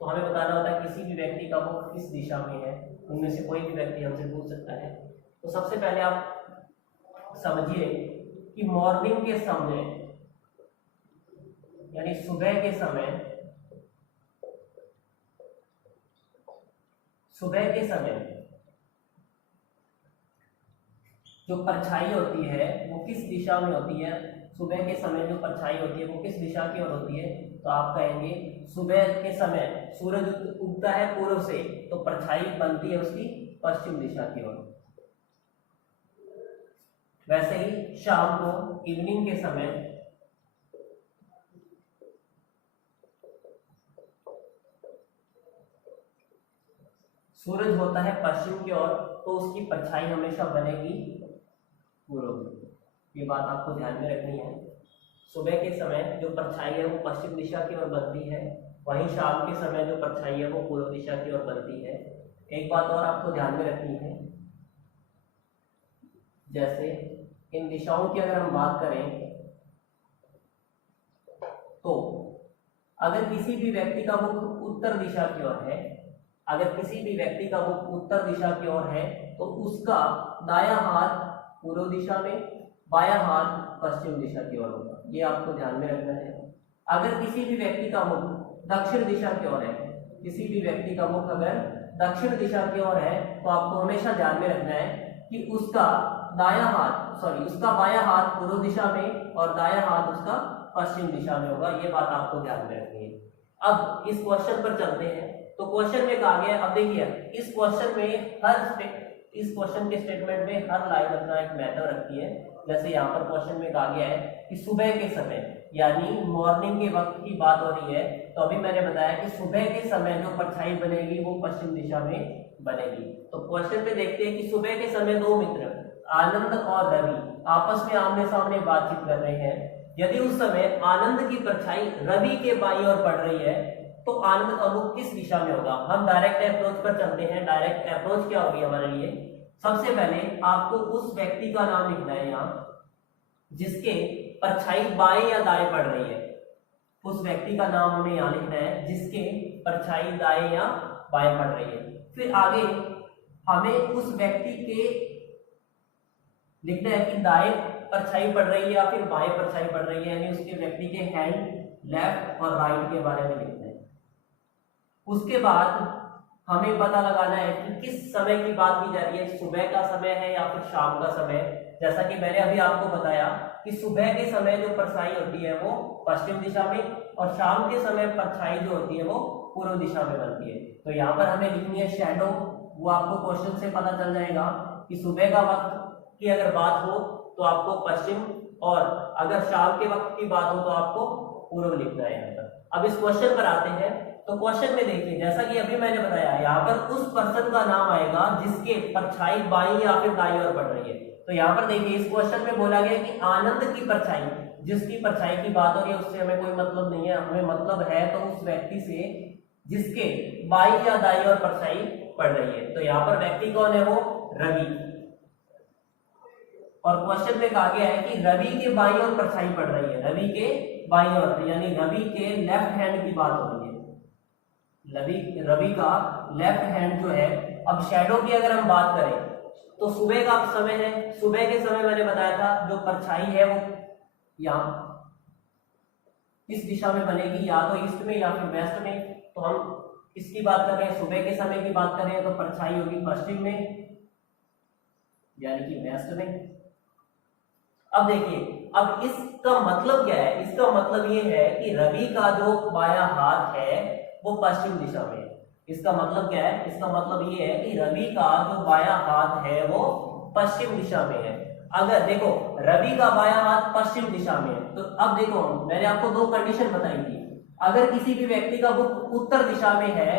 तो हमें बताना होता है किसी भी व्यक्ति का मुख किस दिशा में है। उनमें से कोई भी व्यक्ति हमसे पूछ सकता है। तो सबसे पहले आप समझिए कि मॉर्निंग के समय यानी सुबह के समय, सुबह के समय जो परछाई होती है वो किस दिशा में होती है, सुबह के समय जो परछाई होती है वो किस दिशा की ओर होती है। तो आप कहेंगे सुबह के समय सूरज उगता है पूर्व से, तो परछाई बनती है उसकी पश्चिम दिशा की ओर। वैसे ही शाम को इवनिंग के समय सूरज होता है पश्चिम की ओर, तो उसकी परछाई हमेशा बनेगी पूर्व। ये बात आपको ध्यान में रखनी है। सुबह के समय जो परछाई है वो पश्चिम दिशा की ओर बनती है, वहीं शाम के समय जो परछाई है वो पूर्व दिशा की ओर बनती है। एक बात और आपको ध्यान में रखनी है, जैसे इन दिशाओं की अगर हम बात करें तो अगर किसी भी व्यक्ति का मुख उत्तर दिशा की ओर है, अगर किसी भी व्यक्ति का मुख उत्तर दिशा की ओर है तो उसका दायां हाथ पूर्व दिशा में, बायां हाथ पश्चिम दिशा की ओर होगा। ये आपको ध्यान में रखना है। अगर किसी भी व्यक्ति का मुख दक्षिण दिशा की ओर है, किसी भी व्यक्ति का मुख अगर दक्षिण दिशा की ओर है तो आपको हमेशा ध्यान में रखना है कि उसका दायां हाथ उसका बायां हाथ पूर्व दिशा में और दायां हाथ उसका पश्चिम दिशा में होगा। ये बात आपको ध्यान में रखनी है। अब इस क्वेश्चन पर चलते हैं। तो क्वेश्चन में कहा गया, अब देखिए इस क्वेश्चन में इस क्वेश्चन के स्टेटमेंट में हर लाइन अपना एक मैटर रखती है। जैसे यहाँ पर क्वेश्चन में कहा गया है कि सुबह के समय यानी मॉर्निंग के वक्त की बात हो रही है, तो अभी मैंने बताया कि सुबह के समय जो परछाई बनेगी वो पश्चिम दिशा में बनेगी। तो क्वेश्चन पे देखते हैं कि सुबह के समय दो मित्र आनंद और रवि आपस में आमने सामने बातचीत कर रहे हैं। यदि उस समय आनंद की परछाई रवि के बाईं ओर पड़ रही है तो आनंद का मुख किस दिशा में होगा। हम डायरेक्ट अप्रोच पर चलते हैं। डायरेक्ट अप्रोच क्या होगी हमारे लिए, सबसे पहले आपको उस व्यक्ति का नाम लिखना है यहाँ जिसके परछाई बाएं या दाएं पड़ रही है। उस व्यक्ति का नाम हमें यहाँ लिखना है जिसके परछाई दाएं या बाएं पड़ रही है। फिर आगे हमें उस व्यक्ति के लिखना है कि दाएं परछाई पड़ रही है या फिर बाएं परछाई पड़ रही है, यानी उसके व्यक्ति के हैंड लेफ्ट और राइट के बारे में लिखना है। उसके बाद हमें पता लगाना है कि किस समय की बात की जा रही है, सुबह का समय है या फिर शाम का समय। जैसा कि मैंने अभी आपको बताया कि सुबह के समय जो परछाई होती है वो पश्चिम दिशा में और शाम के समय परछाई जो होती है वो पूर्व दिशा में बनती है। तो यहाँ पर हमें लिखनी है शैडो। वो आपको क्वेश्चन से पता चल जाएगा कि सुबह का वक्त की अगर बात हो तो आपको पश्चिम और अगर शाम के वक्त की बात हो तो आपको पूर्व लिखना है यहाँ पर। अब इस क्वेश्चन पर आते हैं। तो क्वेश्चन में देखिए जैसा कि अभी मैंने बताया यहाँ पर उस पर्सन का नाम आएगा जिसके परछाई बाईं या फिर दाईं ओर पड़ रही है। तो यहाँ पर देखिए इस क्वेश्चन में बोला गया कि आनंद की परछाई, जिसकी परछाई की बात हो रही है उससे हमें कोई मतलब नहीं है। हमें मतलब है तो उस व्यक्ति से जिसके बाईं या दाईं ओर परछाई पड़ रही है। तो यहाँ पर व्यक्ति कौन है, वो रवि। और क्वेश्चन में कहा गया है कि रवि के बाईं ओर परछाई पड़ रही है, रवि के बाईं ओर, यानी रवि के लेफ्ट हैंड की बात हो रही है। रवि का लेफ्ट हैंड जो है। अब शैडो की अगर हम बात करें तो सुबह का समय है, सुबह के समय मैंने बताया था जो परछाई है वो यहाँ इस दिशा में बनेगी, या तो ईस्ट में या फिर वेस्ट में। तो हम किसकी बात कर रहे हैं, सुबह के समय की बात कर रहे हैं, तो परछाई होगी पश्चिम में यानी कि वेस्ट में। अब देखिए, अब इसका मतलब क्या है, इसका मतलब ये है कि रवि का जो बायां हाथ है वो पश्चिम दिशा में है। इसका मतलब क्या है, इसका मतलब ये है कि रवि का जो बायां हाथ है वो पश्चिम दिशा में है। अगर देखो रवि का बायां हाथ पश्चिम दिशा में है, तो अब देखो मैंने आपको दो कंडीशन बताई थी। अगर किसी भी व्यक्ति का मुख उत्तर दिशा में है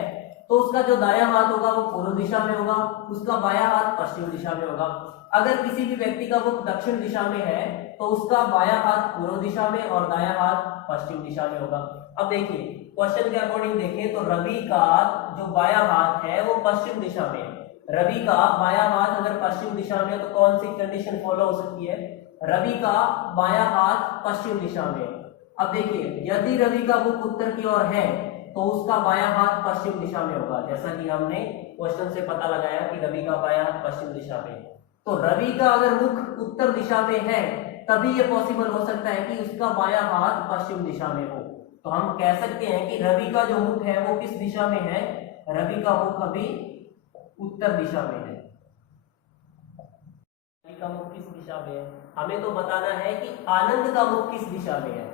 तो उसका जो दायां हाथ होगा वो पूर्व दिशा में होगा, उसका बायां हाथ पश्चिम दिशा में होगा। अगर किसी भी व्यक्ति का मुख दक्षिण दिशा में है तो उसका बायां हाथ पूर्व दिशा में और दायां हाथ पश्चिम दिशा में होगा। अब देखिए क्वेश्चन के अकॉर्डिंग देखें तो रवि का जो बायां हाथ है वो पश्चिम दिशा में है। रवि का बायां हाथ अगर पश्चिम दिशा में है तो कौन सी कंडीशन फॉलो हो सकती है, रवि का बायां हाथ पश्चिम दिशा में। अब देखिए यदि रवि का मुख उत्तर की ओर है तो उसका बायां हाथ पश्चिम दिशा में होगा, जैसा कि हमने क्वेश्चन से पता लगाया कि रवि का बायां हाथ पश्चिम दिशा में। तो रवि का अगर मुख उत्तर दिशा में है तभी ये पॉसिबल हो सकता है कि उसका बायां हाथ पश्चिम दिशा में हो। तो हम कह सकते हैं कि रवि का जो मुख है वो किस दिशा में है, रवि का मुख अभी उत्तर दिशा में है। रवि का मुख किस दिशा में है, हमें तो बताना है कि आनंद का मुख किस दिशा में है।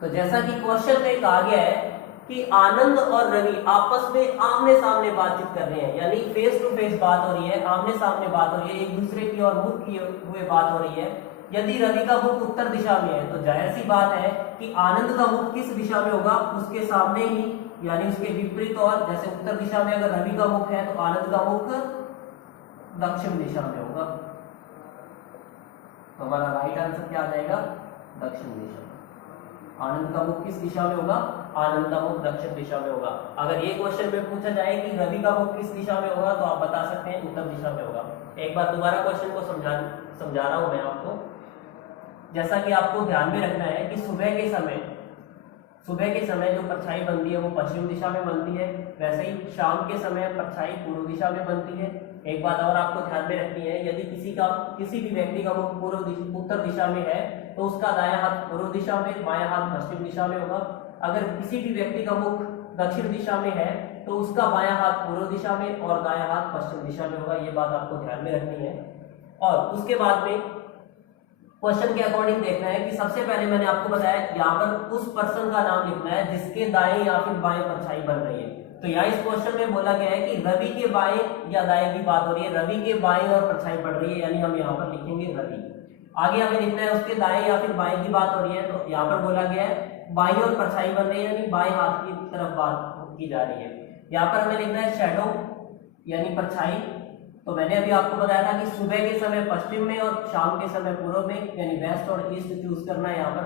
तो जैसा कि क्वेश्चन में कहा गया है कि आनंद और रवि आपस में आमने सामने बातचीत कर रहे हैं, यानी फेस टू फेस बात हो रही है, आमने सामने बात हो रही है, एक दूसरे की ओर मुख किए हुए बात हो रही है। यदि रवि का मुख उत्तर दिशा में है तो जाहिर सी बात है कि आनंद का मुख किस दिशा में होगा, उसके सामने ही यानी उसके विपरीत। और जैसे उत्तर दिशा में अगर रवि का मुख है तो आनंद का मुख दक्षिण दिशा में होगा। तो हमारा राइट आंसर क्या आ जाएगा, दक्षिण दिशा। आनंद का मुख किस दिशा में होगा, आनंद का मुख दक्षिण दिशा में होगा। अगर ये क्वेश्चन में पूछा जाए कि रवि का मुख किस दिशा में होगा तो आप बता सकते हैं उत्तर दिशा में होगा। एक बार दोबारा क्वेश्चन को समझा रहा हूं मैं आपको। जैसा कि आपको ध्यान में रखना है कि सुबह के समय जो परछाई बनती है वो पश्चिम दिशा में बनती है, वैसे ही शाम के समय परछाई पूर्व दिशा में बनती है। एक बात और आपको ध्यान में रखनी है, यदि किसी भी व्यक्ति का मुख उत्तर दिशा में है तो उसका दायां हाथ पूर्व दिशा में, बायां हाथ पश्चिम दिशा में होगा। अगर किसी भी व्यक्ति का मुख दक्षिण दिशा में है तो उसका बायां हाथ पूर्व दिशा में और दायां हाथ पश्चिम दिशा में होगा। ये बात आपको ध्यान में रखनी है। और उसके बाद में क्वेश्चन के अकॉर्डिंग देखना है कि सबसे पहले मैंने आपको बताया यहाँ पर उस पर्सन का नाम लिखना है जिसके दाएं या फिर बाएं परछाई बन रही है। तो यहाँ इस क्वेश्चन में बोला गया है कि रवि के बाएं या दाएं की बात हो रही है, रवि के बाएं और परछाई पड़ रही है, यानी हम यहाँ पर लिखेंगे रवि। आगे हमें लिखना है उसके दाएं या फिर बाएं की बात हो रही है, तो यहाँ पर बोला गया है बाएं और परछाई बन रही है, यानी बाएं हाथ की तरफ बात की जा रही है। यहाँ पर हमें लिखना है शैडो यानी परछाई। तो मैंने अभी आपको बताया था कि सुबह के समय पश्चिम में और शाम के समय पूर्व में, यानी वेस्ट और ईस्ट चूज करना है। यहाँ पर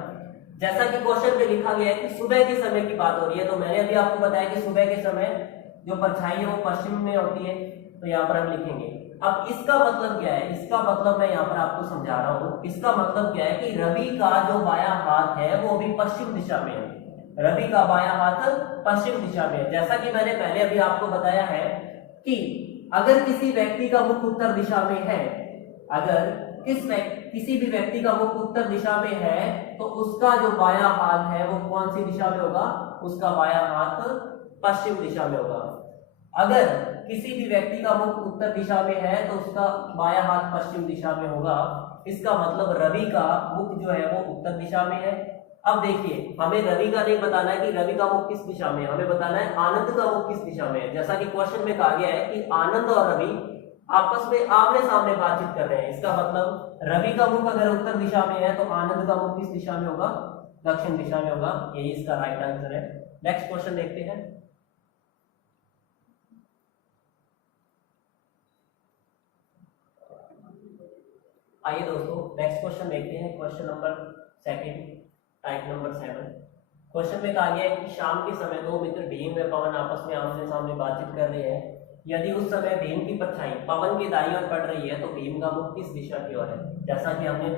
जैसा कि क्वेश्चन में लिखा गया है कि सुबह के समय की बात हो रही है, तो मैंने अभी आपको बताया कि सुबह के समय जो परछाई है वो पश्चिम में होती है, तो यहाँ पर हम लिखेंगे। अब इसका मतलब क्या है, इसका मतलब मैं यहाँ पर आपको समझा रहा हूँ। इसका मतलब क्या है कि रवि का जो बायां हाथ है वो अभी पश्चिम दिशा में है, रवि का बायां हाथ पश्चिम दिशा में है। जैसा कि मैंने पहले अभी आपको बताया है कि अगर किसी व्यक्ति का मुख उत्तर दिशा में है, अगर किसी भी व्यक्ति का मुख उत्तर दिशा में है तो उसका जो बायां हाथ है वो कौन सी दिशा में होगा, उसका बायां हाथ पश्चिम दिशा में होगा। अगर किसी भी व्यक्ति का मुख उत्तर दिशा में है तो उसका बायां हाथ पश्चिम दिशा में होगा। इसका मतलब रवि का मुख जो है वो उत्तर दिशा में है। अब देखिए हमें रवि का नहीं बताना है कि रवि का मुख किस दिशा में है, हमें बताना है आनंद का मुख किस दिशा में है। जैसा कि क्वेश्चन में कहा गया है कि आनंद और रवि आपस में आमने सामने बातचीत कर रहे हैं। इसका मतलब रवि का मुख अगर उत्तर दिशा में है तो आनंद का मुख किस दिशा में होगा, दक्षिण दिशा में होगा। यही इसका राइट आंसर है। नेक्स्ट क्वेश्चन देखते हैं। आइए दोस्तों नेक्स्ट क्वेश्चन देखते हैं। Question number second, type number 7। Question में कहा गया है कि शाम के समय दो मित्र भीम व पवन आपस में आमने सामने बातचीत कर रहे हैं। यदि उस समय भीम की परछाई पवन की दाईं ओर पड़ रही है तो भीम का मुख किस दिशा की ओर है। जैसा कि हमने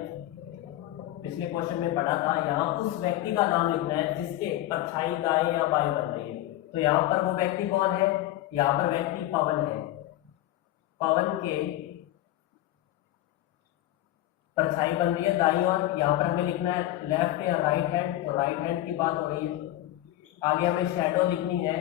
पिछले क्वेश्चन में पढ़ा था, यहाँ उस व्यक्ति का नाम लिखना है जिसके परछाई दाएं या बाएं बन रही है। तो यहाँ पर वो व्यक्ति कौन है, यहाँ पर व्यक्ति पवन है। पवन के परछाई बन रही है दाईं ओर, यहाँ पर हमें लिखना है लेफ्ट या राइट हैंड, तो राइट हैंड की बात हो रही है। आगे हमें शेडो लिखनी है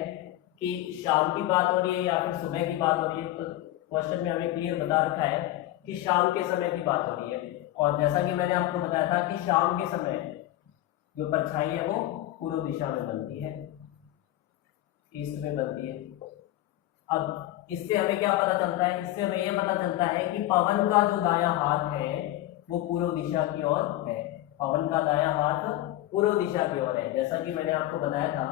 कि शाम की बात हो रही है या फिर सुबह की बात हो रही है। तो क्वेश्चन में हमें क्लियर बता रखा है कि शाम के समय की बात हो रही है, और जैसा कि मैंने आपको बताया था कि शाम के समय जो परछाई है वो पूर्व दिशा में बनती है, ईस्ट में बनती है। अब इससे हमें क्या पता चलता है? इससे हमें यह पता चलता है कि पवन का जो दायां हाथ है वो पूर्व दिशा की ओर है। पवन का दायां हाथ पूर्व दिशा की ओर है, जैसा कि मैंने आपको बताया था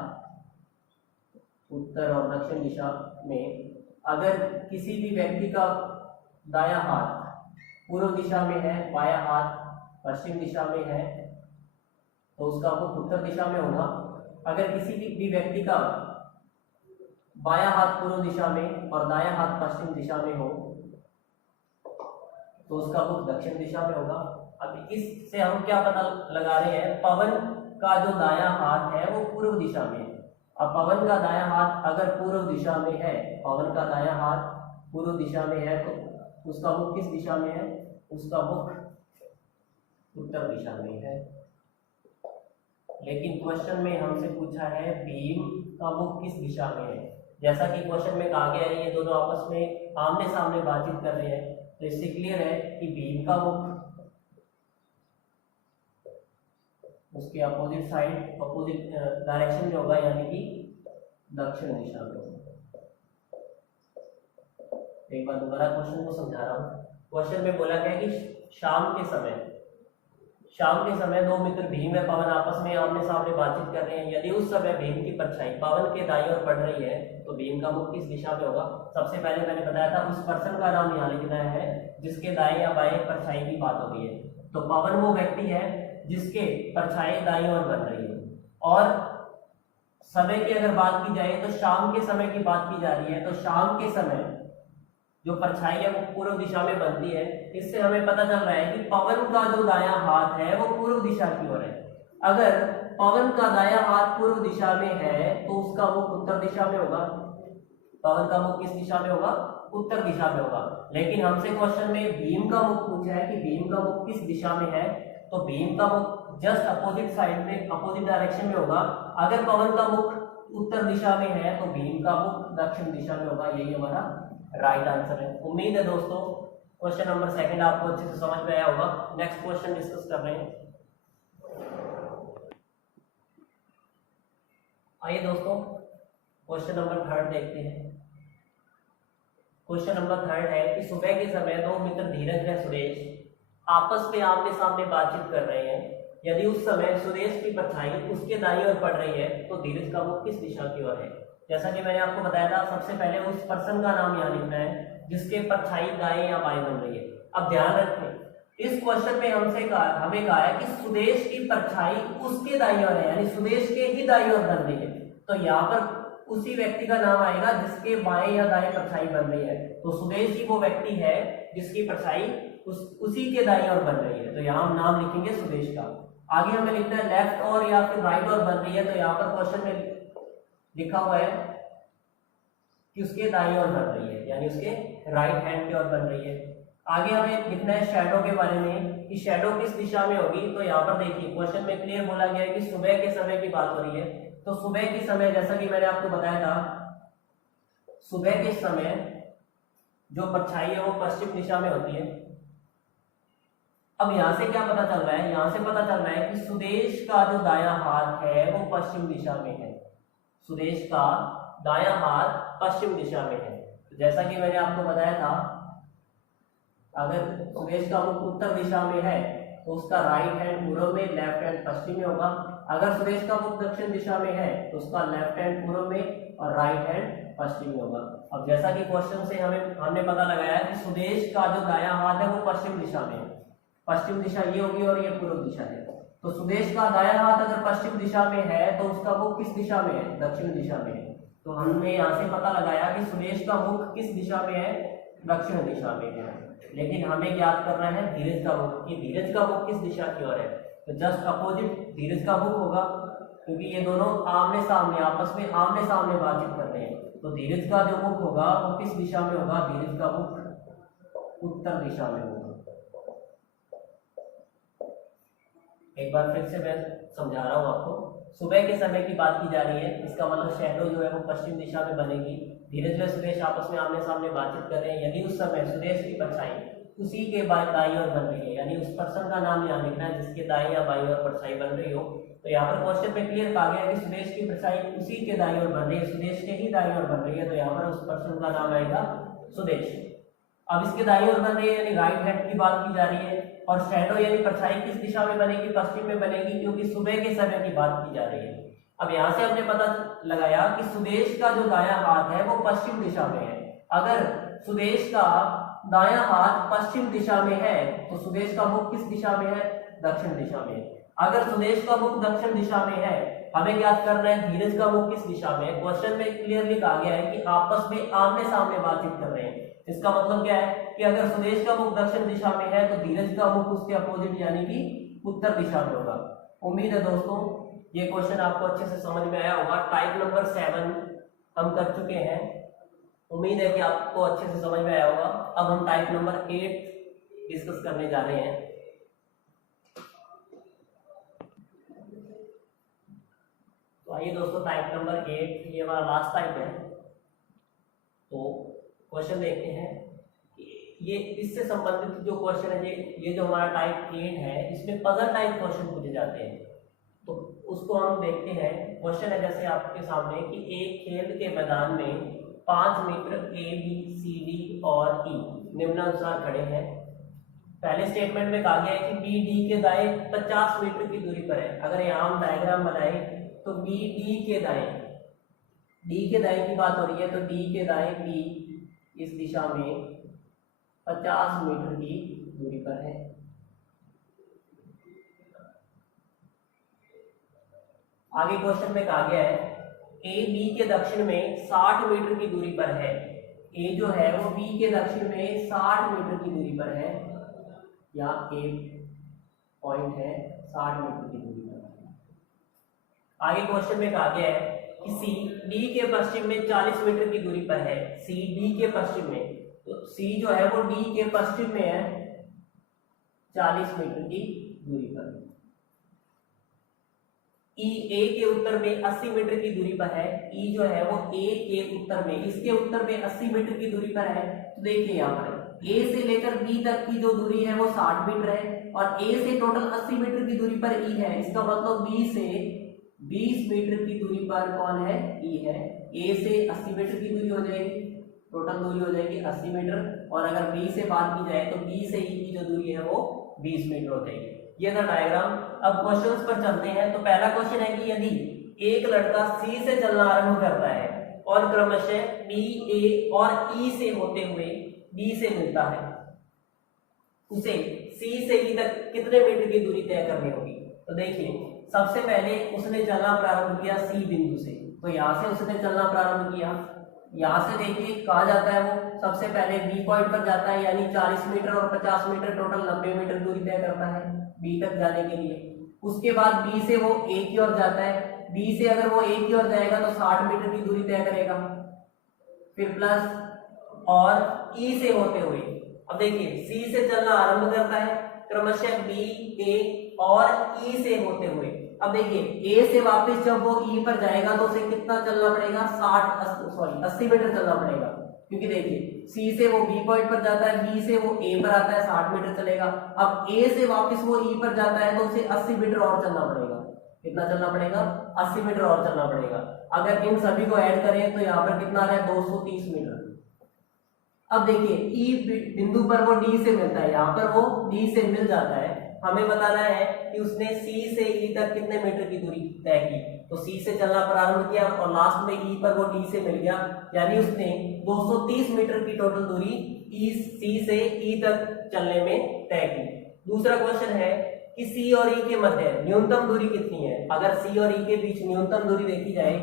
उत्तर और दक्षिण दिशा में अगर किसी भी व्यक्ति का दायां हाथ पूर्व दिशा में है, बायां हाथ पश्चिम दिशा में है, तो उसका मुख उत्तर दिशा में होगा। अगर किसी भी व्यक्ति का बायां हाथ पूर्व दिशा में और दायां हाथ पश्चिम दिशा में हो तो उसका मुख दक्षिण दिशा में होगा। अब इससे हम क्या पता लगा रहे हैं? पवन का जो दायां हाथ है वो पूर्व दिशा में है। अब पवन का दायां हाथ अगर पूर्व दिशा में है, पवन का दायां हाथ पूर्व दिशा में है, तो उसका मुख किस दिशा में है? उसका मुख उत्तर दिशा में है। लेकिन क्वेश्चन में हमसे पूछा है भीम का मुख किस दिशा में है। जैसा कि क्वेश्चन में कहा गया है ये दोनों आपस में आमने सामने बातचीत कर रहे हैं, तो इससे क्लियर है कि भीम का मुख उसके अपोजिट साइड, अपोजिट डायरेक्शन में होगा, यानी कि दक्षिण दिशा में होगा। एक बार दोबारा क्वेश्चन को समझा रहा हूँ। क्वेश्चन में बोला गया कि शाम के समय दो मित्र भीम व पवन आपस में आमने सामने बातचीत कर रहे हैं। यदि उस समय भीम की परछाई पवन के दाईं ओर पड़ रही है तो भीम का मुख किस दिशा में होगा? सबसे पहले मैंने बताया था उस पर्सन का नाम यहाँ लिखना है जिसके दाएं या बाएं परछाई की बात हो रही है। तो पवन वो व्यक्ति है जिसके परछाई दाईं ओर बन रही है। और समय की अगर बात की जाए तो शाम के समय की बात की जा रही है, तो शाम के समय जो परछाई है वो पूर्व दिशा में बनती है। इससे हमें पता चल रहा है कि पवन का जो दायां हाथ है वो पूर्व दिशा की ओर है। अगर पवन का दायां हाथ पूर्व दिशा में है तो उसका मुख उत्तर दिशा में होगा। पवन का मुख किस दिशा में होगा? उत्तर दिशा में होगा। लेकिन हमसे क्वेश्चन में भीम का मुख पूछा है कि भीम का मुख किस दिशा में है, तो भीम का मुख जस्ट अपोजिट साइड में, अपोजिट डायरेक्शन में होगा। अगर पवन का मुख उत्तर दिशा में है तो भीम का मुख दक्षिण दिशा में होगा। यही हमारा राइट आंसर है। उम्मीद है दोस्तों क्वेश्चन नंबर 2 आपको अच्छे से समझ में आया होगा। नेक्स्ट क्वेश्चन डिस्कस कर रहे हैं। आइए दोस्तों क्वेश्चन नंबर 3 देखते हैं। क्वेश्चन नंबर 3 है कि सुबह के समय दो मित्र धीरज व सुरेश आपस में आमने सामने बातचीत कर रहे हैं। यदि उस समय सुरेश की परछाई उसके दाईं ओर पड़ रही है तो धीरज का मुख किस दिशा की ओर है? जैसा कि मैंने आपको बताया था सबसे पहले उस पर्सन का नाम यहाँ लिखना है जिसके परछाई दाएं या बाएं बन रही है। अब ध्यान रखें इस क्वेश्चन में हमें कहा है कि सुरेश की परछाई उसके दाईं ओर है, यानी सुरेश के ही दाईं ओर बन रही है। तो यहाँ पर उसी व्यक्ति का नाम आएगा जिसके बाएं या दाएं परछाई बन रही है। तो सुरेश ही वो व्यक्ति है जिसकी परछाई उसी के दाईं ओर बन रही है, तो यहाँ हम नाम लिखेंगे सुरेश का। आगे हमें लिखना है लेफ्ट और या फिर राइट और बन रही है, तो यहाँ पर क्वेश्चन में लिखा हुआ है कि उसके दाईं ओर बन रही है, यानी उसके राइट हैंड की ओर बन रही है। आगे हमें लिखना है शैडो के बारे में कि शैडो किस दिशा में होगी। तो यहाँ पर देखिए क्वेश्चन में क्लियर बोला गया है कि सुबह के समय की बात हो रही है। तो सुबह के समय जैसा कि मैंने आपको बताया था सुबह के समय जो परछाई है वो पश्चिम दिशा में होती है। अब यहां से क्या पता चल रहा है? यहां से पता चल रहा है कि सुरेश का जो दायां हाथ है वो पश्चिम दिशा में है। सुरेश का दायां हाथ पश्चिम दिशा में है। जैसा कि मैंने आपको बताया था अगर सुरेश का मुख उत्तर दिशा में है तो उसका राइट हैंड पूर्व में, लेफ्ट हैंड पश्चिम में होगा। अगर सुरेश का मुख दक्षिण दिशा में है तो उसका लेफ्ट हैंड पूर्व में और राइट हैंड पश्चिम में होगा। अब जैसा कि क्वेश्चन से हमने पता लगाया कि सुरेश का जो दायां हाथ है वो पश्चिम दिशा में है। पश्चिम दिशा ये होगी और ये पूर्व दिशा है। तो सुरेश का दायां हाथ अगर पश्चिम दिशा में है तो उसका मुख किस दिशा में है? दक्षिण दिशा में है। तो हमने यहाँ से पता लगाया कि सुरेश का मुख किस दिशा में है? दक्षिण दिशा में है। लेकिन हमें ज्ञात करना है धीरज का मुख, कि धीरज का मुख किस दिशा की ओर है। तो जस्ट अपोजिट धीरज का मुख होगा, क्योंकि ये दोनों आमने सामने, आपस में आमने सामने बातचीत कर रहे हैं। तो धीरज का जो मुख होगा वो किस दिशा में होगा? धीरज का मुख उत्तर दिशा में होगा। एक बार फिर से मैं समझा रहा हूँ आपको। सुबह के समय की बात की जा रही है, इसका मतलब शैडो जो है वो पश्चिम दिशा में बनेगी। धीरज व सुरेश आपस में आमने सामने बातचीत कर रहे हैं। यदि उस समय सुरेश की परछाई उसी के दाई और बन रही है, यानी उस पर्सन का नाम यहाँ लिखना है जिसके दाई या बाई और परछाई बन रही हो। तो यहाँ पर क्वेश्चन में क्लियर कहा गया है कि सुरेश की परछाई उसी के दाई और बन रही है, सुरेश के ही दाई और बन रही है, तो यहाँ पर उस पर्सन का नाम आएगा सुरेश। अब इसके दाई और बन रही है यानी राइट हैंड की बात की जा रही है, और शैडो यानी परछाई किस दिशा में बनेगी, पश्चिम में बनेगी, क्योंकि सुबह के समय की बात की जा रही है। अब यहाँ से हमने पता लगाया कि सुदेश का जो दायां हाथ है वो पश्चिम दिशा में है। अगर सुदेश का दायां हाथ पश्चिम दिशा में है तो सुदेश का मुख किस दिशा में है, दक्षिण दिशा में। अगर सुदेश का मुख दक्षिण दिशा में है, हमें याद करना है धीरज का मुख किस दिशा में है। क्वेश्चन में क्लियरली कहा गया है कि आपस में आमने सामने बातचीत कर रहे हैं। इसका मतलब क्या है कि अगर सुदेश का मुख दक्षिण दिशा में है तो धीरज का मुख उसके अपोजिट यानी कि उत्तर दिशा में होगा। उम्मीद है दोस्तों ये क्वेश्चन आपको अच्छे से समझ में आया होगा। टाइप नंबर 7 हम कर चुके हैं, उम्मीद है कि आपको अच्छे से समझ में आया होगा। अब हम टाइप नंबर 8 डिस्कस करने जा रहे हैं। तो आइए दोस्तों, टाइप नंबर 8 ये हमारा लास्ट टाइप है। तो क्वेश्चन देखते हैं। ये इससे संबंधित जो क्वेश्चन है, ये जो हमारा टाइप 8 है, इसमें पजल टाइप क्वेश्चन पूछे जाते हैं। तो उसको हम देखते हैं। क्वेश्चन है जैसे आपके सामने कि एक खेल के मैदान में 5 मित्र ए बी सी डी और ई निम्नानुसार खड़े हैं। पहले स्टेटमेंट में कहा गया है कि बी डी के दाएं 50 मीटर की दूरी पर है। अगर यहाँ हम डायग्राम बनाए तो बी डी के दाएं की बात हो रही है, तो डी के दाएं बी इस दिशा में 50 मीटर की दूरी पर है। आगे क्वेश्चन में कहा गया है ए बी के दक्षिण में 60 मीटर की दूरी पर है। ए जो है वो बी के दक्षिण में 60 मीटर की दूरी पर है, या ए पॉइंट है 60 मीटर की दूरी पर। आगे क्वेश्चन में कहा गया है कि सी डी के पश्चिम में 40 मीटर की दूरी पर है। सी डी के पश्चिम में, तो सी जो है वो डी के पश्चिम में है 40 मीटर की दूरी पर। ई ए के उत्तर में 80 मीटर की दूरी पर है। ई जो है वो ए के उत्तर में, इसके उत्तर में 80 मीटर की दूरी पर है। तो देखिए यहाँ पर ए से लेकर बी तक की जो दूरी है वो 60 मीटर है, और ए से टोटल 80 मीटर की दूरी पर ई है। इसका मतलब बी से 20 मीटर की दूरी पर कौन है, ई है। ए से 80 मीटर की दूरी हो जाएगी, टोटल दूरी हो जाएगी 80 मीटर, और अगर बी से बात की जाए तो बी से ई की जो दूरी है वो 20 मीटर हो जाएगी। ये था डायग्राम। अब क्वेश्चंस पर चलते हैं। तो पहला क्वेश्चन है कि यदि एक लड़का सी से चलना आरंभ करता है और क्रमशः बी ए और ई से होते हुए बी से मिलता है, उसे सी से ई तक कितने मीटर की दूरी तय करनी होगी। तो देखिए सबसे पहले उसने चलना प्रारंभ किया सी बिंदु से, तो यहाँ से उसने चलना प्रारंभ किया। यहाँ से देखिए कहाँ जाता है वो, सबसे पहले बी पॉइंट पर जाता है, यानी 40 मीटर और 50 मीटर टोटल 90 मीटर दूरी तय करता है बी तक जाने के लिए। उसके बाद बी से वो ए की ओर जाता है। बी से अगर वो ए की ओर जाएगा तो 60 मीटर की दूरी तय करेगा, फिर प्लस और ई से होते हुए। अब देखिए सी से चलना आरंभ करता है, क्रमशः बी ए और ई से होते हुए। अब देखिए ए से वापस जब वो ई पर जाएगा तो उसे कितना चलना पड़ेगा, 80 मीटर चलना पड़ेगा, क्योंकि देखिए सी से वो बी पॉइंट पर जाता है, बी से वो ए पर आता है, 60 मीटर चलेगा। अब ए से वापस वो ई पर जाता है तो उसे 80 मीटर और चलना पड़ेगा। कितना चलना पड़ेगा, 80 मीटर और चलना पड़ेगा। अगर इन सभी को ऐड करें तो यहाँ पर कितना आ रहा है, 230 मीटर। अब देखिए ई बिंदु पर वो डी से मिलता है, यहाँ पर वो डी से मिल जाता है। हमें बताना है कि उसने सी से ई तक कितने मीटर की दूरी तय की। तो सी से चलना प्रारंभ किया और लास्ट में ई पर वो डी से मिल गया, यानी उसने 230 मीटर की टोटल दूरी ई सी से ई तक चलने में तय की। दूसरा क्वेश्चन है कि सी और ई के मध्य न्यूनतम दूरी कितनी है। अगर सी और ई के बीच न्यूनतम दूरी देखी जाए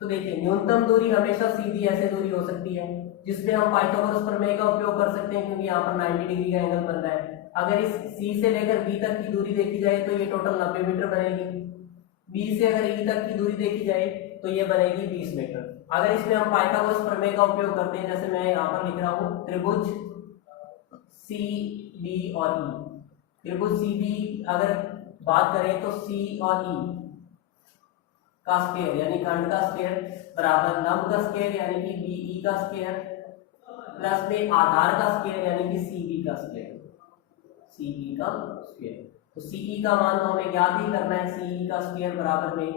तो देखिए न्यूनतम दूरी हमेशा सीधी ऐसे दूरी हो सकती है, जिसमें हम पाइथागोरस प्रमेय का उपयोग कर सकते हैं, क्योंकि यहाँ पर 90 डिग्री का एंगल बन रहा है। अगर इस सी से लेकर बी तक की दूरी देखी जाए तो ये टोटल 90 मीटर बनेगी। बी से अगर ई तक की दूरी देखी जाए तो ये बनेगी 20 मीटर। अगर इसमें हम पाइथागोरस प्रमेय का उपयोग करते हैं, जैसे मैं यहाँ पर लिख रहा हूँ त्रिभुज सी बी और ई। त्रिभुज सी बी अगर बात करें तो सी और ई का स्क्वायर यानी खंड का स्क्वायर बराबर लंब का स्क्वायर यानी कि बीई का स्क्वायर प्लस में आधार का स्क्वायर यानी कि सीबी का स्क्वायर, सीबी का स्क्वायर। तो सीई का मान तो हमें ज्ञात ही करना है, सीई का स्क्वायर बराबर में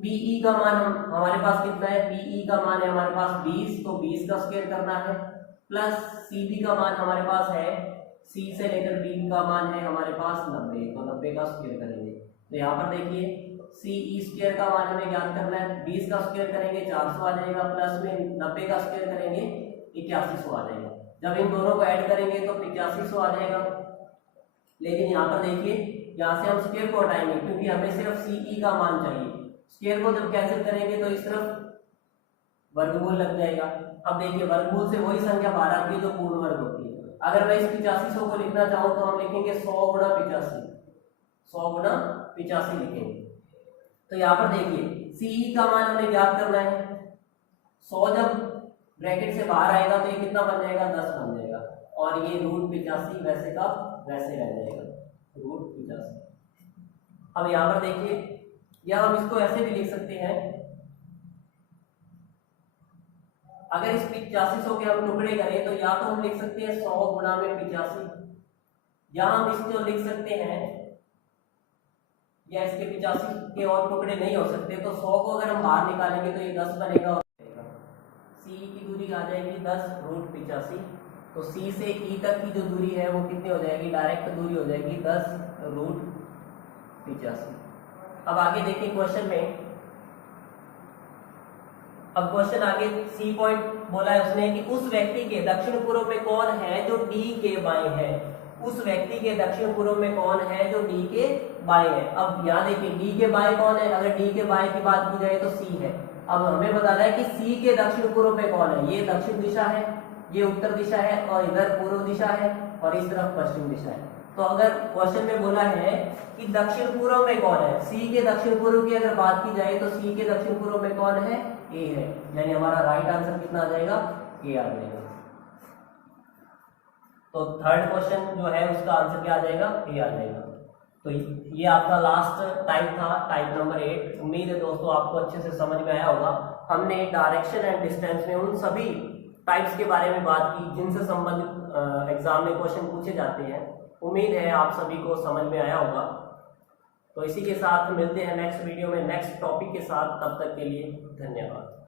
बीई का मान हमारे पास कितना है, बीई का मान है हमारे पास 20, तो 20 का स्क्वायर करना है प्लस सीबी का मान हमारे पास है, सी से लेकर बी का मान है हमारे पास 90, तो 90 का स्क्वायर करेंगे। तो यहाँ पर देखिए सीई स्क्वायर का मान हमें ज्ञात करना है, 20 का स्क्वायर करेंगे 400 आ जाएगा प्लस में 90 का स्क्वायर करेंगे 8100 आ जाएगा। जब इन दोनों को ऐड करेंगे तो 8500 आ जाएगा। लेकिन यहाँ पर देखिए यहाँ से हम स्क्वायर को हटाएंगे क्योंकि हमें सिर्फ सीई का मान चाहिए। स्क्वायर को जब कैंसिल करेंगे तो इस तरफ वर्गमूल लग जाएगा। अब देखिए वर्गमूल से वही संख्या बाहर आती है जो पूर्ण वर्ग होती है। अगर मैं इस 8500 को लिखना चाहूँ तो हम लिखेंगे 100 गुणा 85, 100 गुणा 85 लिखेंगे। तो यहाँ पर देखिए सीई का मान हमें ज्ञात करना है, 100 जब ब्रैकेट से बाहर आएगा तो ये कितना बन जाएगा, 10 बन जाएगा और ये √85 वैसे का वैसे रह जाएगा, √85। अब यहाँ पर देखिए या हम इसको ऐसे भी लिख सकते हैं, अगर इस 8500 के हम टुकड़े करें तो या तो हम लिख सकते हैं 100 गुणा में 85, या हम इसको लिख सकते हैं, या इसके 85 के और टुकड़े नहीं हो सकते तो 100 को अगर हम बाहर निकालेंगे तो ये 10 बनेगा। सी की दूरी आ जाएगी 10 √85, तो सी से ई तक की जो दूरी है वो कितनी हो जाएगी, डायरेक्ट दूरी हो जाएगी 10 √85। अब आगे देखिए क्वेश्चन में, अब क्वेश्चन आगे सी पॉइंट बोला है उसने कि उस व्यक्ति के दक्षिण पूर्व में कौन है जो डी के बाएं है, उस व्यक्ति के दक्षिण पूर्व में कौन है जो डी के बाएं है। अब यहाँ देखिए डी के बाएं कौन है, अगर डी के बाएं की बात की जाए तो सी है। अब हमें बताना है कि सी के दक्षिण पूर्व में कौन है, ये दक्षिण दिशा है, ये उत्तर दिशा है और इधर पूर्व दिशा है और इस तरफ पश्चिम दिशा है। तो अगर क्वेश्चन में बोला है कि दक्षिण पूर्व में कौन है, सी के दक्षिण पूर्व की अगर बात की जाए तो सी के दक्षिण पूर्व में कौन है, ए है, यानी हमारा राइट आंसर कितना आ जाएगा, ए आ जाएगा। तो थर्ड क्वेश्चन जो है उसका आंसर क्या आ जाएगा, ए आ जाएगा। तो ये आपका लास्ट टाइप था, टाइप नंबर 8। उम्मीद है दोस्तों आपको अच्छे से समझ में आया होगा। हमने डायरेक्शन एंड डिस्टेंस में उन सभी टाइप्स के बारे में बात की जिनसे संबंधित एग्जाम में क्वेश्चन पूछे जाते हैं। उम्मीद है आप सभी को समझ में आया होगा। तो इसी के साथ मिलते हैं नेक्स्ट वीडियो में नेक्स्ट टॉपिक के साथ, तब तक के लिए धन्यवाद।